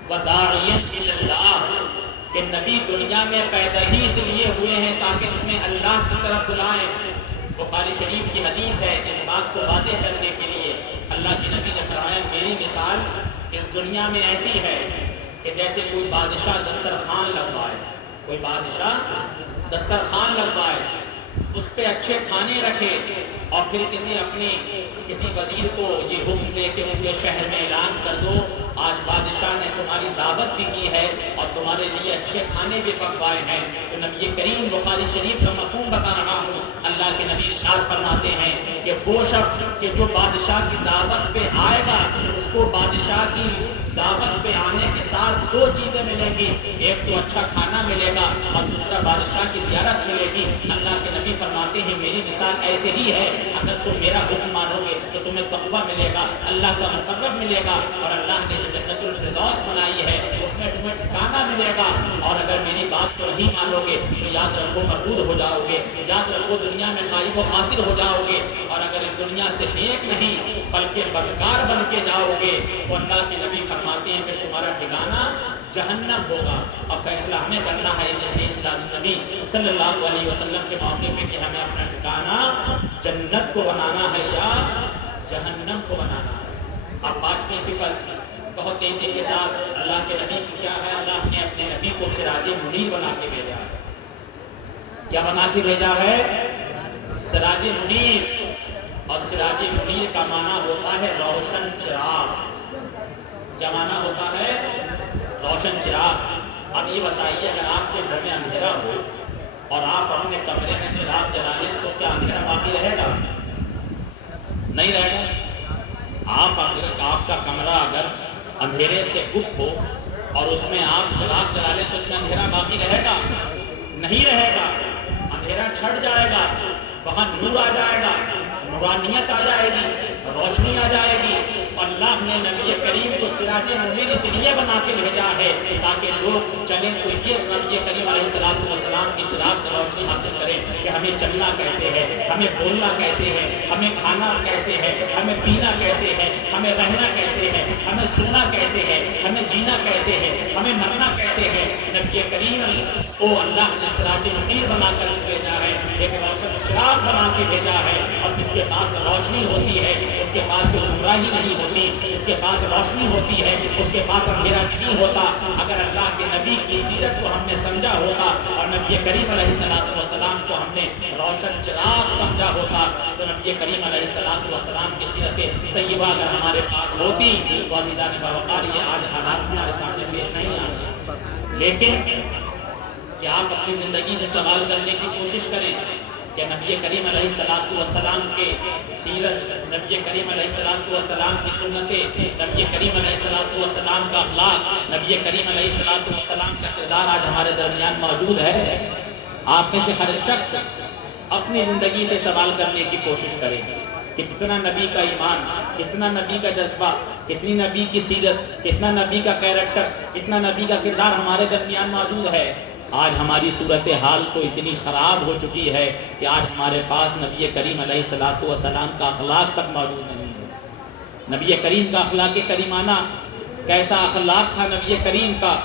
وَدَاعِيًا إِلَى اللَّهِ، کہ نبی دنیا میں پیدا ہی اس لیے ہوئے ہیں تاکہ تمہیں اللہ کی طرف بلائیں. بخاری شریف کی حدیث ہے اس بات کو واضح کرنے کے لیے. اللہ کے نبی نے فرمایا میری مثال اس دنیا میں ایسی ہے کہ جیسے کوئی بادشاہ دسترخوان لگوائے، کوئی بادشاہ دسترخوان لگوائے، اس پہ اچھے کھانے رکھے اور پھر کسی وزیر کو یہ حکم دے کہ پورے شہر میں اعلان کر دو آج بادشاہ نے تمہاری دعوت بھی کی ہے اور تمہارے لیے اچھے کھانے بھی پکوائے ہیں. تو نبی کریم بخاری شریف کا مفہوم بتا رہا ہوں. اللہ کے نبی ارشاد فرماتے ہیں کہ وہ شخص کہ جو بادشاہ کی دعوت پہ آئے گا اس کو بادشاہ کی دعوت پہ آنے کے ساتھ 2 چیزیں ملیں گی. ایک تو اچھا کھانا ملے گا اور دوسرا بادشاہ کی زیارت ملے گی. اللہ کے نبی فرماتے ہیں میری مثال ایسے ہی ہے، اگر تم میرا حکم مانو گے تو تمہیں تقویٰ ملے گا، اللہ کا مقرب ملے گا، اور اللہ نے جو جنت الفردوس بنائی ہے اس میں تمہیں ٹھکانہ ملے گا. اور اگر میری بات کو نہیں مانو گے تو یاد رکھو مردود ہو جاؤ گے، یاد رکھو دنیا میں خائب و خاسر ہو جاؤ گے، اور اگر اس دنیا سے نیک نہیں بلکہ بدکار بن کے جاؤ گے تو اللہ کے نبی فرماتے ہیں کہ تمہارا ٹھکانہ جہنم ہوگا. اور فیصلہ ہمیں کرنا ہے نبی صلی اللہ علیہ وسلم کے موقع پہ کہ ہمیں اپنا ٹھکانہ جنت کو بنانا ہے یا جہنم کو بنانا ہے. اب 5ویں صفت بہت تیزی کے ساتھ اللہ کے نبی کی کیا ہے؟ اللہ نے اپنے نبی کو سراج منیر بنا کے بھیجا ہے. کیا بنا کے بھیجا ہے؟ سراج منیر. اور سراج منیر کا معنی ہوتا ہے روشن چراغ. کیا معنی ہوتا ہے؟ روشن چراغ. اب یہ بتائیے اگر آپ کے گھر میں اندھیرا ہو اور آپ اپنے کمرے میں چراغ جلا لیں تو کیا اندھیرا باقی رہے گا؟ نہیں رہے گا. آپ کا کمرہ اگر اندھیرے سے گپ ہو اور اس میں آپ چراغ جلا لیں تو اس میں اندھیرا باقی رہے گا؟ نہیں رہے گا. اندھیرا چھٹ جائے گا، وہاں نور آ جائے گا، نورانیت آ جائے گی، روشنی آ جائے گی. اللہ نے نبی کریم کو سراج منیر اس لیے بنا کے بھیجا ہے تاکہ لوگ چلیں تو یہ نبی کریم علیہ السلام کی چراغ سے روشنی حاصل کریں کہ ہمیں چلنا کیسے ہے، ہمیں بولنا کیسے ہے، ہمیں کھانا کیسے ہے، ہمیں پینا کیسے ہے، ہمیں رہنا کیسے ہے، ہمیں سونا کیسے ہے، ہمیں جینا کیسے ہے، ہمیں مرنا کیسے ہے. نبی کریم کو اللہ نے سراج منیر بنا کر بھیجا ہے، ایک روشن چراغ بنا کے بھیجا ہے. اور جس کے پاس روشنی ہوتی ہے اس کے پاس کوئی گمراہی نہیں ہوتی، اس کے پاس روشنی ہوتی ہے اس کے پاس اندھیرا نہیں ہوتا. اگر اللہ کے نبی کی سیرت کو ہم نے سمجھا ہوتا اور نبی کریم علیہ السلام کو ہم نے روشن چراغ سمجھا ہوتا تو نبی کریم علیہ السلام کی سیرت طیبہ اگر ہمارے پاس ہوتی تو عزیزان باوقار یہ آج حالات ہمارے سامنے پیش نہیں آتے. لیکن کہ آپ اپنی زندگی سے سوال کرنے کی کوشش کریں کہ نبی کریم علیہ السلام کے سیرت، نبی کریم علیہ السلام کی سنتیں، نبی کریم علیہ السلام کا اخلاق، نبی کریم علیہ السلام کا کردار آج ہمارے درمیان موجود ہے۔ آپ میں سے ہر شخص اپنی زندگی سے سوال کرنے کی کوشش کرے کہ کتنا نبی کا ایمان، کتنا نبی کا جذبہ، کتنی نبی کی سیرت، کتنا نبی کا کیریکٹر، کتنا نبی کا کردار ہمارے درمیان موجود ہے۔ آج ہماری صورتحال تو اتنی خراب ہو چکی ہے کہ آج ہمارے پاس نبی کریم علیہ السلام کا اخلاق تک موجود نہیں ہے۔ نبی کریم کا اخلاق کریمانہ کیسا اخلاق تھا نبی کریم کا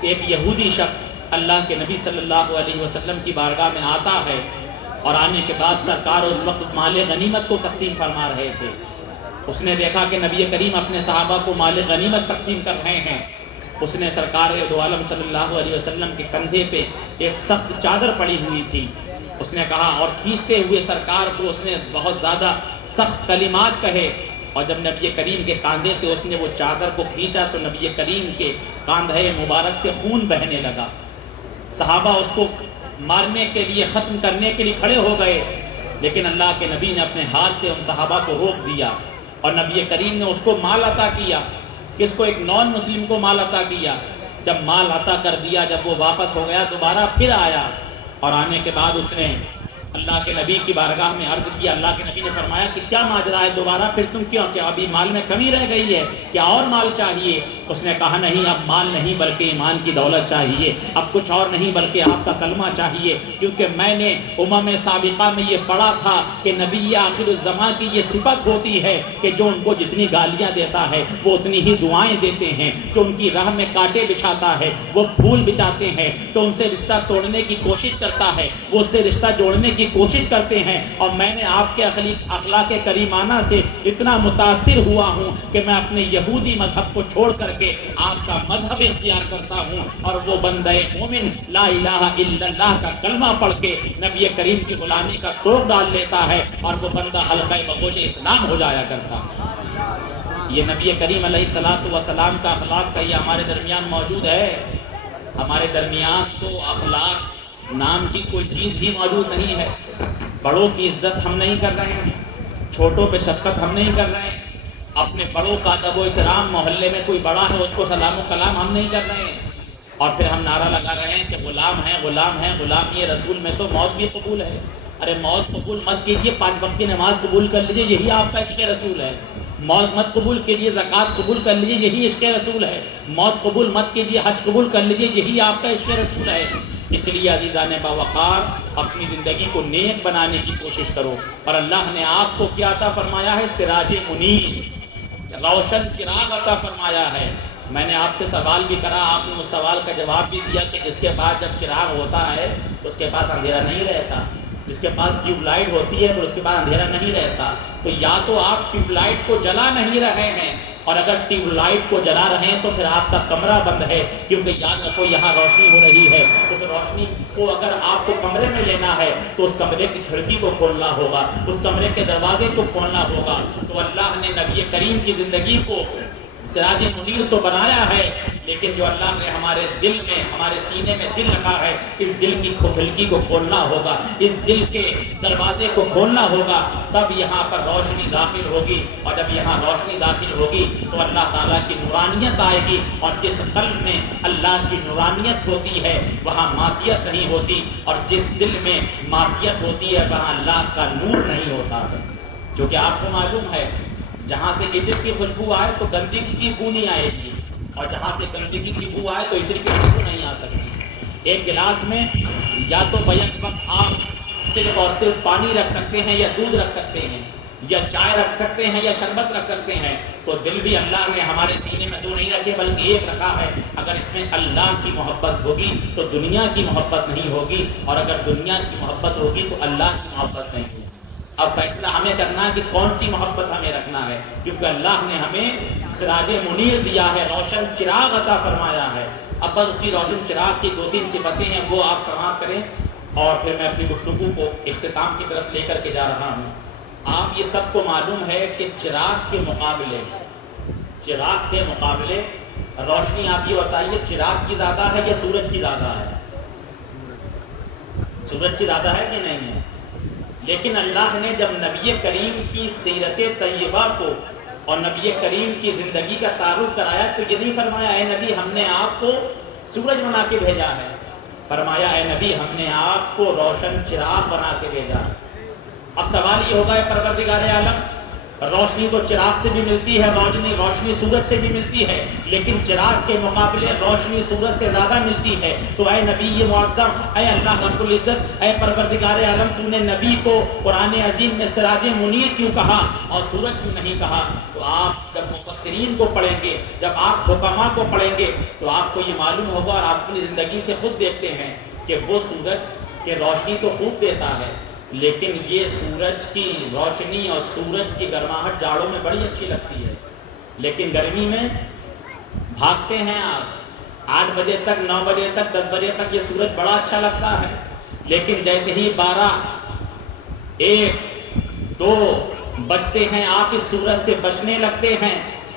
کہ ایک یہودی شخص اللہ کے نبی صلی اللہ علیہ وسلم کی بارگاہ میں آتا ہے، اور آنے کے بعد سرکار اس وقت مال غنیمت کو تقسیم فرما رہے تھے۔ اس نے دیکھا کہ نبی کریم اپنے صحابہ کو مال غنیمت تقسیم کر رہے ہیں۔ اس نے سرکار دو عالم صلی اللہ علیہ وسلم کے کندھے پہ ایک سخت چادر پڑی ہوئی تھی، اس نے کہا، اور کھینچتے ہوئے سرکار کو اس نے بہت زیادہ سخت کلمات کہے، اور جب نبی کریم کے کاندھے سے اس نے وہ چادر کو کھینچا تو نبی کریم کے کاندھے مبارک سے خون بہنے لگا۔ صحابہ اس کو مارنے کے لیے، ختم کرنے کے لیے کھڑے ہو گئے، لیکن اللہ کے نبی نے اپنے ہاتھ سے ان صحابہ کو روک دیا، اور نبی کریم نے اس کو مال عطا کیا۔ کس کو؟ ایک نان مسلم کو مال عطا کیا۔ جب مال عطا کر دیا، جب وہ واپس ہو گیا، دوبارہ پھر آیا، اور آنے کے بعد اس نے اللہ کے نبی کی بارگاہ میں عرض کیا۔ اللہ کے نبی نے فرمایا کہ کیا ماجرا ہے، دوبارہ پھر تم کیوں، کیا ابھی مال میں کمی رہ گئی ہے، کیا اور مال چاہیے؟ اس نے کہا نہیں، اب مال نہیں بلکہ ایمان کی دولت چاہیے، اب کچھ اور نہیں بلکہ آپ کا کلمہ چاہیے، کیونکہ میں نے امم سابقہ میں یہ پڑھا تھا کہ نبی آخر الزمان کی یہ صفت ہوتی ہے کہ جو ان کو جتنی گالیاں دیتا ہے وہ اتنی ہی دعائیں دیتے ہیں، جو ان کی راہ میں کانٹے بچھاتا ہے وہ پھول بچاتے ہیں، تو ان سے رشتہ توڑنے کی کوشش کرتا ہے وہ اس سے رشتہ جوڑنے کی کوشش کرتے ہیں۔ اور میں نے آپ کے اخلاق کریمانہ سے اتنا متاثر ہوا ہوں کہ میں اپنے یہودی مذہب کو چھوڑ کر کے آپ کا مذہب اختیار کرتا ہوں، اور وہ بندہ مومن لا الہ الا اللہ کا کلمہ پڑھ کے نبی کریم کی غلامی کا توق ڈال لیتا ہے، اور وہ بندہ حلقہ بگوش اسلام ہو جایا کرتا ہے۔ یہ نبی کریم علیہ السلام کا اخلاق کا یہ ہمارے درمیان موجود ہے۔ ہمارے درمیان تو اخلاق نام کی کوئی چیز ہی موجود نہیں ہے۔ بڑوں کی عزت ہم نہیں کر رہے ہیں، چھوٹوں پہ شفقت ہم نہیں کر رہے ہیں، اپنے بڑوں کا ادب و احترام، محلے میں کوئی بڑا ہے اس کو سلام و کلام ہم نہیں کر رہے ہیں، اور پھر ہم نعرہ لگا رہے ہیں کہ غلام ہیں غلام ہیں غلام، یہ رسول میں تو موت بھی قبول ہے۔ ارے موت قبول مت کیجیے، 5 وقت کی نماز قبول کر لیجیے، یہی آپ کا عشق رسول ہے۔ موت مت قبول کیجیے، زکوٰۃ قبول کر لیجیے، یہی عشق رسول ہے۔ موت قبول مت کیجیے، حج قبول کر لیجیے، یہی آپ کا عشق رسول ہے۔ اس لیے عزیزان باوقار اپنی زندگی کو نیک بنانے کی کوشش کرو، اور اللہ نے آپ کو کیا عطا فرمایا ہے؟ سراج منیر، روشن چراغ عطا فرمایا ہے۔ میں نے آپ سے سوال بھی کرا، آپ نے اس سوال کا جواب بھی دیا کہ جس کے پاس جب چراغ ہوتا ہے تو اس کے پاس اندھیرا نہیں رہتا، جس کے پاس ٹیوب لائٹ ہوتی ہے تو اس کے پاس اندھیرا نہیں رہتا۔ تو یا تو آپ ٹیوب لائٹ کو جلا نہیں رہے ہیں، اور اگر ٹیوب لائٹ کو جلا رہے ہیں تو پھر آپ کا کمرہ بند ہے، کیونکہ یاد رکھو یہاں روشنی ہو رہی ہے، اس روشنی کو اگر آپ کو کمرے میں لینا ہے تو اس کمرے کی کھڑکی کو کھولنا ہوگا، اس کمرے کے دروازے کو کھولنا ہوگا۔ تو اللہ نے نبی کریم کی زندگی کو سراج منیر تو بنایا ہے، لیکن جو اللہ نے ہمارے دل میں، ہمارے سینے میں دل رکھا ہے، اس دل کی کھڑکی کو کھولنا ہوگا، اس دل کے دروازے کو کھولنا ہوگا، تب یہاں پر روشنی داخل ہوگی، اور جب یہاں روشنی داخل ہوگی تو اللہ تعالیٰ کی نورانیت آئے گی، اور جس قلب میں اللہ کی نورانیت ہوتی ہے وہاں معصیت نہیں ہوتی، اور جس دل میں معصیت ہوتی ہے وہاں اللہ کا نور نہیں ہوتا ہے۔ جو کہ آپ کو معلوم ہے جہاں سے عطر کی خوشبو آئے تو گندگی کی بو نہیں آئے گی، اور جہاں سے گندگی کی بو آئے تو عطر کی خوشبو نہیں آ سکتی۔ ایک گلاس میں یا تو بیک وقت آپ صرف اور صرف پانی رکھ سکتے ہیں، یا دودھ رکھ سکتے ہیں، یا چائے رکھ سکتے ہیں، یا شربت رکھ سکتے ہیں، تو دل بھی اللہ نے ہمارے سینے میں دو نہیں رکھے بلکہ ایک رکھا ہے۔ اگر اس میں اللہ کی محبت ہوگی تو دنیا کی محبت نہیں ہوگی، اور اگر دنیا کی محبت ہوگی تو اللہ کی محبت نہیں ہوگی۔ اب فیصلہ ہمیں کرنا ہے کہ کون سی محبت ہمیں رکھنا ہے، کیونکہ اللہ نے ہمیں سراج منیر دیا ہے، روشن چراغ عطا فرمایا ہے۔ اب بس اسی روشن چراغ کی 2-3 صفتیں ہیں، وہ آپ سماعت کریں، اور پھر میں اپنی گفتگو کو اختتام کی طرف لے کر کے جا رہا ہوں۔ آپ یہ سب کو معلوم ہے کہ چراغ کے مقابلے روشنی، آپ یہ بتائیے چراغ کی زیادہ ہے یا سورج کی زیادہ ہے؟ سورج کی زیادہ ہے کہ نہیں ہے؟ لیکن اللہ نے جب نبی کریم کی سیرت طیبہ کو اور نبی کریم کی زندگی کا تعارف کرایا تو یہ نہیں فرمایا اے نبی ہم نے آپ کو سورج بنا کے بھیجا ہے، فرمایا اے نبی ہم نے آپ کو روشن چراغ بنا کے بھیجا ہے۔ اب سوال یہ ہوگا اے پروردگار عالم، روشنی تو چراغ سے بھی ملتی ہے، روشنی سورج سے بھی ملتی ہے، لیکن چراغ کے مقابلے روشنی سورج سے زیادہ ملتی ہے، تو اے نبی یہ معظم، اے اللہ رب العزت، اے پروردگار عالم، تو نے نبی کو قرآن عظیم میں سراج منیر کیوں کہا اور سورج کیوں نہیں کہا؟ تو آپ جب مفسرین کو پڑھیں گے، جب آپ حکماء کو پڑھیں گے تو آپ کو یہ معلوم ہوگا اور آپ اپنی زندگی سے خود دیکھتے ہیں کہ وہ سورج کہ روشنی تو خوب دیتا ہے، لیکن یہ سورج کی روشنی اور سورج کی گرماہٹ جاڑوں میں بڑی اچھی لگتی ہے، لیکن گرمی میں بھاگتے ہیں آپ 8 بجے تک 9 بجے تک 10 بجے تک یہ سورج بڑا اچھا لگتا ہے، لیکن جیسے ہی 12 1 2 بجتے ہیں آپ اس سورج سے بچنے لگتے ہیں،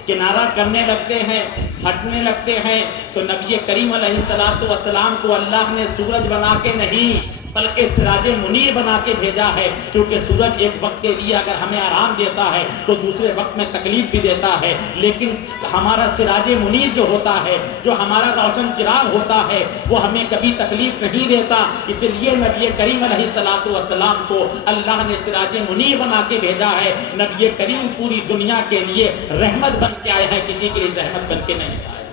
کنارہ کرنے لگتے ہیں، ہٹنے لگتے ہیں، تو نبی کریم علیہ السلام کو اللہ نے سورج بنا کے نہیں بلکہ سراج منیر بنا کے بھیجا ہے، کیونکہ سورج ایک وقت کے لیے اگر ہمیں آرام دیتا ہے تو دوسرے وقت میں تکلیف بھی دیتا ہے، لیکن ہمارا سراج منیر جو ہوتا ہے، جو ہمارا روشن چراغ ہوتا ہے، وہ ہمیں کبھی تکلیف نہیں دیتا۔ اس لیے نبی کریم علیہ السلام کو اللہ نے سراج منیر بنا کے بھیجا ہے۔ نبی کریم پوری دنیا کے لیے رحمت بن کے آئے ہیں، کسی کے لیے زحمت بن کے نہیں آئے۔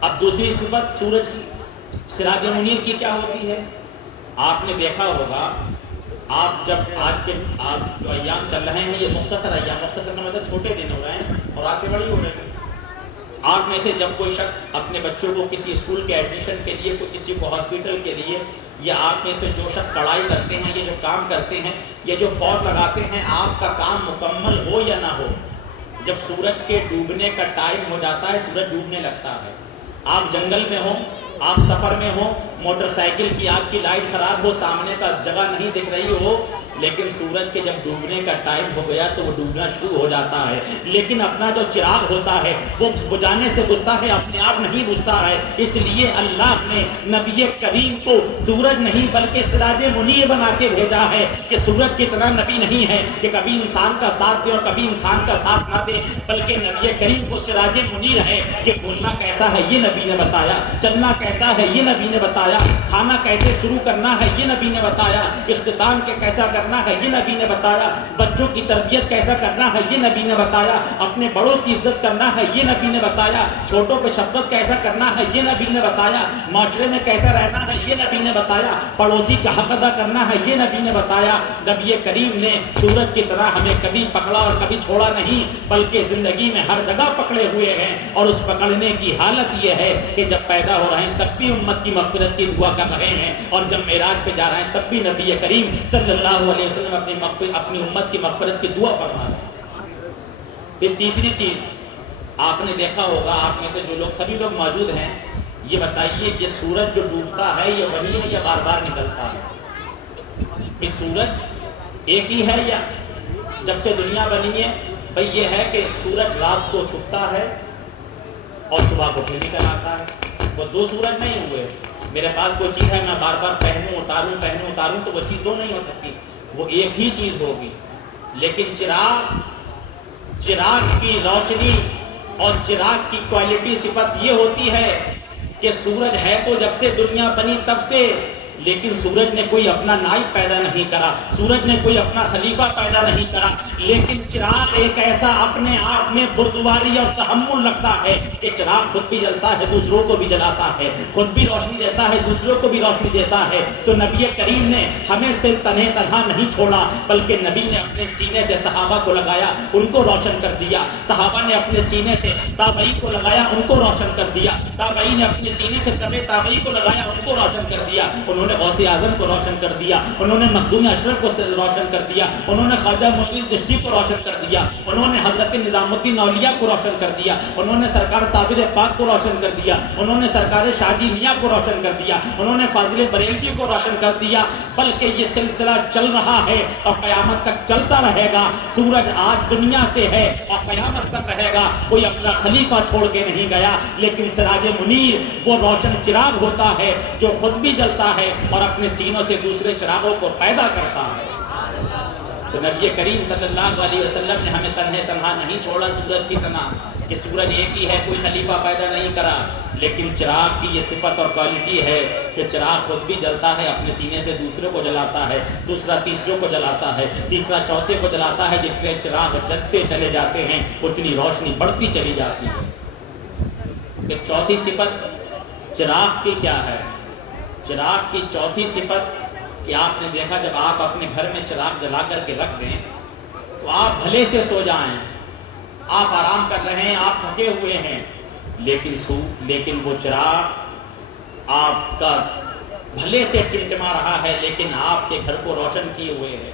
اب دوسری صفت سورج کی، سراج منیر کی کیا ہوتی ہے؟ آپ نے دیکھا ہوگا، آپ جب آج جو ایام چل رہے ہیں یہ مختصر ایام، مختصر کا مطلب چھوٹے دن ہو رہے ہیں اور راتیں بڑی ہو رہی ہیں۔ آپ میں سے جب کوئی شخص اپنے بچوں کو کسی اسکول کے ایڈمیشن کے لیے، کوئی کسی کو ہاسپٹل کے لیے، یا آپ میں سے جو شخص کڑھائی کرتے ہیں، یہ جو کام کرتے ہیں، یہ جو پود لگاتے ہیں، آپ کا کام مکمل ہو یا نہ ہو، جب سورج کے ڈوبنے کا ٹائم ہو جاتا ہے، سورج ڈوبنے لگتا ہے، آپ جنگل میں ہوں، آپ سفر میں ہوں، موٹر سائیکل کی آپ کی لائٹ خراب ہو، سامنے کا جگہ نہیں دکھ رہی ہو، لیکن سورج کے جب ڈوبنے کا ٹائم ہو گیا تو وہ ڈوبنا شروع ہو جاتا ہے، لیکن اپنا جو چراغ ہوتا ہے وہ بجھانے سے بجھتا ہے، اپنے آپ نہیں بجھتا ہے۔ اس لیے اللہ نے نبی کریم کو سورج نہیں بلکہ سراج منیر بنا کے بھیجا ہے، کہ سورج کی طرح نبی نہیں ہے کہ کبھی انسان کا ساتھ دے اور کبھی انسان کا ساتھ نہ دے، بلکہ نبی کریم کو سراج منیر ہے کہ بولنا کیسا ہے یہ نبی نے بتایا، چلنا کیسا ہے یہ نبی نے بتایا، کھانا کیسے شروع کرنا ہے یہ نبی نے بتایا، اختتام کے کیسا کرنا ہے یہ نبی نے بتایا، بچوں کی تربیت کیسا کرنا ہے یہ نبی نے بتایا، اپنے بڑوں کی عزت کرنا ہے یہ نبی نے بتایا، چھوٹوں پہ شفقت کیسا کرنا ہے یہ نبی نے بتایا، معاشرے میں کیسا رہنا ہے یہ نبی نے بتایا، پڑوسی کا حق ادا کرنا ہے یہ نبی نے بتایا۔ نبی کریم نے سورج کی طرح ہمیں کبھی پکڑا اور کبھی چھوڑا نہیں، بلکہ زندگی میں ہر جگہ پکڑے ہوئے ہیں، اور اس پکڑنے کی حالت یہ ہے کہ جب پیدا ہو رہے ہیں تب بھی امت کی مغفرت کی دعا کر رہے ہیں، اور جب معراج پہ جا رہے ہیں تب بھی نبی کریم صلی اللہ علیہ وسلم اپنی امت کی مغفرت کی دعا فرما رہے ہیں۔ پھر تیسری چیز آپ نے دیکھا ہوگا، آپ میں سے جو لوگ سبھی لوگ موجود ہیں، یہ بتائیے یہ سورج جو ڈوبتا ہے یہ وہی ہے یا بار بار نکلتا ہے؟ یہ سورج ایک ہی ہے یا جب سے دنیا بنی ہے؟ بھئی یہ ہے کہ سورج رات کو چھپتا ہے اور صبح کو پھر نکل آتا ہے، وہ دو سورج نہیں ہوئے۔ میرے پاس کوئی چیز ہے میں بار بار پہنوں اتاروں تو وہ چیز دو نہیں ہو سکتی، وہ ایک ہی چیز ہوگی۔ لیکن چراغ کی روشنی اور چراغ کی کوالٹی صفت یہ ہوتی ہے کہ سورج ہے تو جب سے دنیا بنی تب سے، لیکن سورج نے کوئی اپنا نائب پیدا نہیں کرا، سورج نے کوئی اپنا خلیفہ پیدا نہیں کرا، لیکن چراغ ایک ایسا اپنے آپ میں بردباری اور تحمل رکھتا ہے کہ چراغ خود بھی جلتا ہے، دوسروں کو بھی جلاتا ہے، خود بھی روشنی دیتا ہے، دوسروں کو بھی روشنی دیتا ہے۔ تو نبی کریم نے ہمیں صرف تنہا نہیں چھوڑا، بلکہ نبی نے اپنے سینے سے صحابہ کو لگایا، ان کو روشن کر دیا، صحابہ نے اپنے سینے سے تابعی کو لگایا، ان کو روشن کر دیا، تابعی نے اپنے سینے سے تابعی کو لگایا، ان کو روشن کر دیا، انہوں نے غوث اعظم کو روشن کر دیا، انہوں نے مخدوم اشرف کو روشن کر دیا، انہوں نے خواجہ معین الدین چشتی کو روشن کر دیا، انہوں نے حضرت نظام الدین اولیاء کو روشن کر دیا، انہوں نے سرکار صابر پاک کو روشن کر دیا، انہوں نے سرکار شاہ جی میاں کو روشن کر دیا، انہوں نے فاضل بریلوی کو روشن کر دیا، بلکہ یہ سلسلہ چل رہا ہے اور قیامت تک چلتا رہے گا۔ سورج آج دنیا سے ہے اور قیامت تک رہے گا، کوئی اپنا خلیفہ چھوڑ کے نہیں گیا، لیکن سراج منیر وہ روشن چراغ ہوتا ہے جو خود بھی جلتا ہے اور اپنے سینوں سے دوسرے چراغوں کو پیدا کرتا ہے۔ تو نبی کریم صلی اللہ علیہ وسلم نے ہمیں تنہا نہیں چھوڑا سورج کی طرح کہ سورج ایک ہی ہے، کوئی خلیفہ پیدا نہیں کرا، لیکن چراغ کی یہ صفت اور کوالٹی ہے کہ چراغ خود بھی جلتا ہے، اپنے سینے سے دوسرے کو جلاتا ہے، دوسرا تیسروں کو جلاتا ہے، تیسرا چوتھے کو جلاتا ہے۔ جتنے چراغ جلتے چلے جاتے ہیں اتنی روشنی بڑھتی چلی جاتی ہے۔ ایک چوتھی صفت چراغ کی کیا ہے؟ چراغ کی چوتھی صفت کہ آپ نے دیکھا جب آپ اپنے گھر میں چراغ جلا کر کے رکھ دیں تو آپ بھلے سے سو جائیں، آپ آرام کر رہے ہیں، آپ تھکے ہوئے ہیں، لیکن وہ چراغ آپ کا بھلے سے ٹمٹما رہا ہے، لیکن آپ کے گھر کو روشن کیے ہوئے ہے۔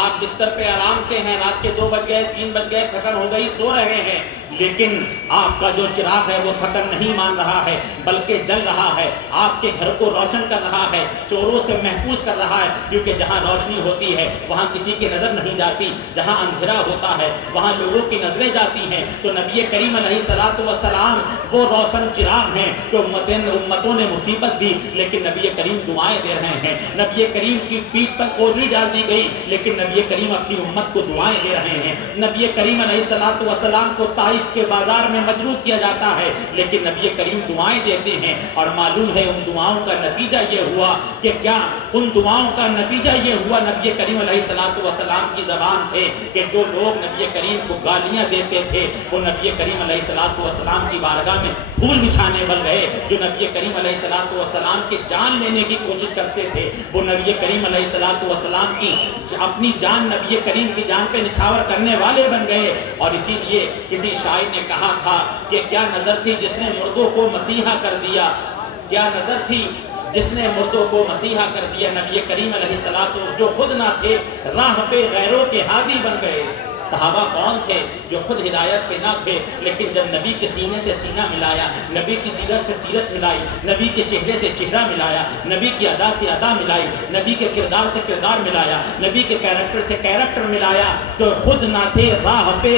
آپ بستر پہ آرام سے ہیں، رات کے 2 بج گئے، 3 بج گئے، تھکن ہو گئی، سو رہے ہیں، لیکن آپ کا جو چراغ ہے وہ تھکن نہیں مان رہا ہے بلکہ جل رہا ہے، آپ کے گھر کو روشن کر رہا ہے، چوروں سے محفوظ کر رہا ہے، کیونکہ جہاں روشنی ہوتی ہے وہاں کسی کی نظر نہیں جاتی، جہاں اندھیرا ہوتا ہے وہاں لوگوں کی نظریں جاتی ہیں۔ تو نبی کریم علیہ الصلوۃ والسلام وہ روشن چراغ ہیں کہ امتوں نے مصیبت دی، لیکن نبی کریم دعائیں دے رہے ہیں۔ نبی کریم کی پیٹھ پر اوڑھنی ڈال دی گئی، لیکن نبی کریم اپنی امت کو دعائیں دے رہے ہیں۔ نبی کریم علیہ الصلوۃ والسلام کو طائف کے بازار میں مجروح کیا جاتا ہے، لیکن نبی کریم دعائیں دیتے ہیں، اور معلوم ہے ان دعاؤں کا نتیجہ یہ ہوا کہ کیا ان دعاؤں کا نتیجہ یہ ہوا نبی کریم علیہ الصلوۃ والسلام کی زبان سے کہ جو لوگ نبی کریم کو گالیاں دیتے تھے وہ نبی کریم علیہ الصلوۃ والسلام کی بارگاہ میں پھول بچھانے بن گئے، جو نبی کریم علیہ الصلوۃ والسلام کی جان لینے کی کوشش کرتے تھے وہ نبی کریم علیہ الصلوۃ والسلام کی اپنی جان نبی کریم کی جان پہ نچھاور کرنے والے بن گئے۔ اور اسی لیے کسی شاعر نے کہا تھا کہ کیا نظر تھی جس نے مردوں کو مسیحا کر دیا، کیا نظر تھی جس نے مردوں کو مسیحا کر دیا۔ نبی کریم علیہ الصلوۃ جو خود نہ تھے راہ پہ غیروں کے ہادی بن گئے۔ صحابہ کون تھے جو خود ہدایت پہ نہ تھے، لیکن جب نبی کے سینے سے سینہ ملایا، نبی کی سیرت سے سیرت ملائی، نبی کے چہرے سے چہرہ ملایا، نبی کی ادا سے ادا ملائی، نبی کے کردار سے کردار ملایا، نبی کے کیریکٹر سے کیریکٹر ملایا، تو خود نہ تھے راہ پہ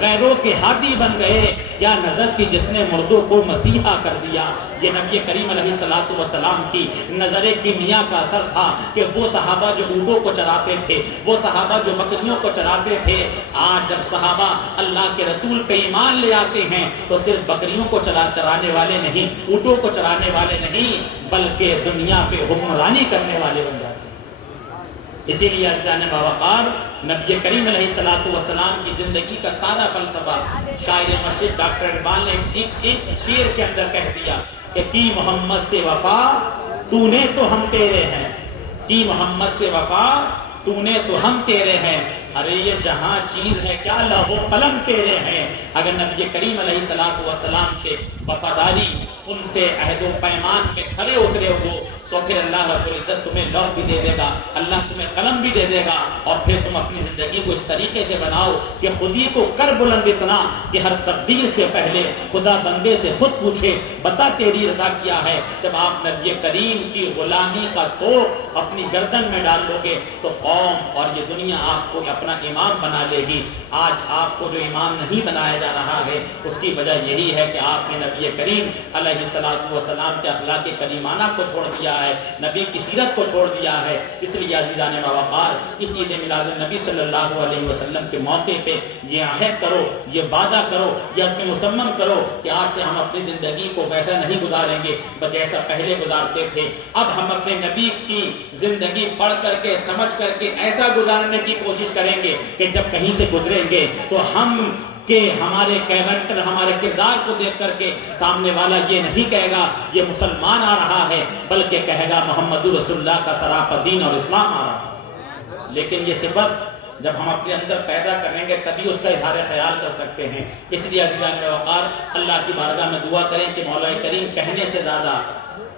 غیروں کے ہادی بن گئے۔ کیا نظر تھی جس نے مردوں کو مسیحا کر دیا۔ یہ نبی کریم علیہ الصلوۃ والسلام کی نظر کیمیا کا اثر تھا کہ وہ صحابہ جو اونٹوں کو چراتے تھے، وہ صحابہ جو بکریوں کو چراتے تھے، آج جب صحابہ اللہ کے رسول پہ ایمان لے آتے ہیں تو صرف بکریوں کو چرانے والے نہیں، اونٹوں کو چرانے والے نہیں، بلکہ دنیا پہ حکمرانی کرنے والے بن جاتے ہیں۔ اسی لیے عزیزان باوقار نبی کریم علیہ الصلوۃ والسلام کی زندگی کا سارا فلسفہ شاعر مشرق ڈاکٹر اقبال نے ایک شعر کے اندر کہہ دیا کہ کی محمد سے وفا تو نے تو ہم تیرے ہیں، کی محمد سے وفا تو نے تو ہم تیرے ہیں، ارے یہ جہاں چیز ہے کیا لوح و قلم تیرے ہیں۔ اگر نبی کریم علیہ الصلوۃ والسلام سے وفاداری، ان سے عہد و پیمان پہ کھرے اترے ہو تو پھر اللہ رب العزت تمہیں لوح بھی دے دے گا، اللہ تمہیں قلم بھی دے دے گا، اور پھر تم اپنی زندگی کو اس طریقے سے بناؤ کہ خودی کو کر بلند اتنا کہ ہر تقدیر سے پہلے خدا بندے سے خود پوچھے بتا تیری رضا کیا ہے۔ جب آپ نبی کریم کی غلامی کا توق اپنی گردن میں ڈال لو گے تو قوم اور یہ دنیا آپ کو اپنا امام بنا لے گی۔ آج آپ کو جو امام نہیں بنایا جا رہا ہے اس کی وجہ یہی ہے کہ آپ نے نبی کریم علیہ الصلوۃ والسلام کے اخلاق کریمانہ کو چھوڑ دیا ہے، نبی کی سیرت کو چھوڑ دیا ہے۔ اس لیے عزیزان باوقار اس عید میلاد النبی صلی اللہ علیہ وسلم کے موقع پہ یہ عہد کرو، یہ وعدہ کرو، یہ عزم مصمم کرو کہ آج سے ہم اپنی زندگی کو ویسا نہیں گزاریں گے جیسا پہلے گزارتے تھے۔ اب ہم اپنے نبی کی زندگی پڑھ کر کے سمجھ کر کے ایسا گزارنے کی کوشش کریں گے کہ جب کہیں سے گزریں گے تو ہم کہ ہمارے کیریکٹر، ہمارے کردار کو دیکھ کر کے سامنے والا یہ نہیں کہے گا یہ مسلمان آ رہا ہے، بلکہ کہے گا محمد رسول اللہ کا سراپا دین اور اسلام آ رہا ہے۔ لیکن یہ صفت جب ہم اپنے اندر پیدا کریں گے تبھی اس کا اظہار خیال کر سکتے ہیں۔ اس لیے عزیزان وقار اللہ کی بارگاہ میں دعا کریں کہ مولا کریم کہنے سے زیادہ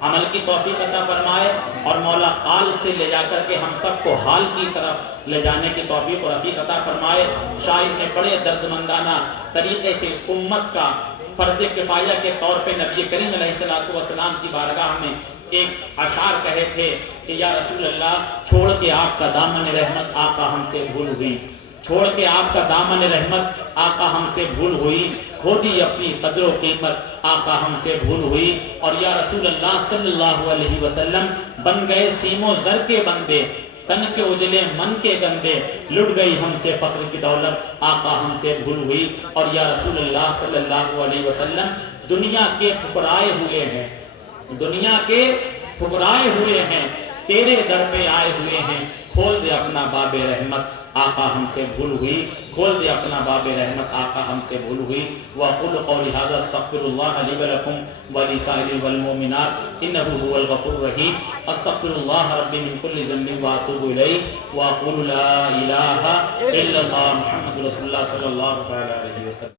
عمل کی توفیق عطا فرمائے، اور مولا قال سے لے جا کر کے ہم سب کو حال کی طرف لے جانے کی توفیق اور رفیق عطا فرمائے۔ شاعر نے بڑے دردمندانہ طریقے سے امت کا فرض کفایہ کے طور پہ نبی کریم علیہ الصلوۃ والسلام کی بارگاہ میں ایک اشعار کہے تھے کہ یا رسول اللہ چھوڑ کے آپ کا دامن رحمت آقا ہم سے بھول ہوئی، چھوڑ کے آپ کا دامن رحمت آقا ہم سے بھول ہوئی، کھو دی اپنی قدر و قیمت آقا ہم سے بھول ہوئی، اور یا رسول اللہ صلی اللہ علیہ وسلم بن گئے سیم و زر کے بندے، تن کے اجلے من کے گندے، لٹ گئی ہم سے فخر کی دولت، آقا ہم سے بھول ہوئی۔ اور یا رسول اللہ صلی اللہ علیہ وسلم دنیا کے ٹھکرائے ہوئے ہیں، دنیا کے ٹھکرائے ہوئے ہیں، تیرے در پہ آئے ہوئے ہیں، کھول دے اپنا باب رحمت، آقا ہم سے بھول ہوئی، کھول دے اپنا باب رحمت، آقا ہم سے بھول ہوئی۔ وَأَقُولُ قَوْلِي هَذَا أَسْتَغْفِرُ اللَّهَ لِي وَلَكُمْ وَلِسَائِرِ الْمُؤْمِنَاتِ إِنَّهُ هُوَ الْغَفُورُ الرَّحِيمُ أَسْتَغْفِرُ اللَّهَ رَبِّي مِنْ كُلِّ ذَنبٍ وَأَتُوبُ إِلَيْهِ وَأَقُولُ لَا إِلَٰهَ إِلَّا اللَّهُ مُحَمَّدٌ رَسُولُ اللَّهِ صلی اللہ تعالی علیہ وسلم۔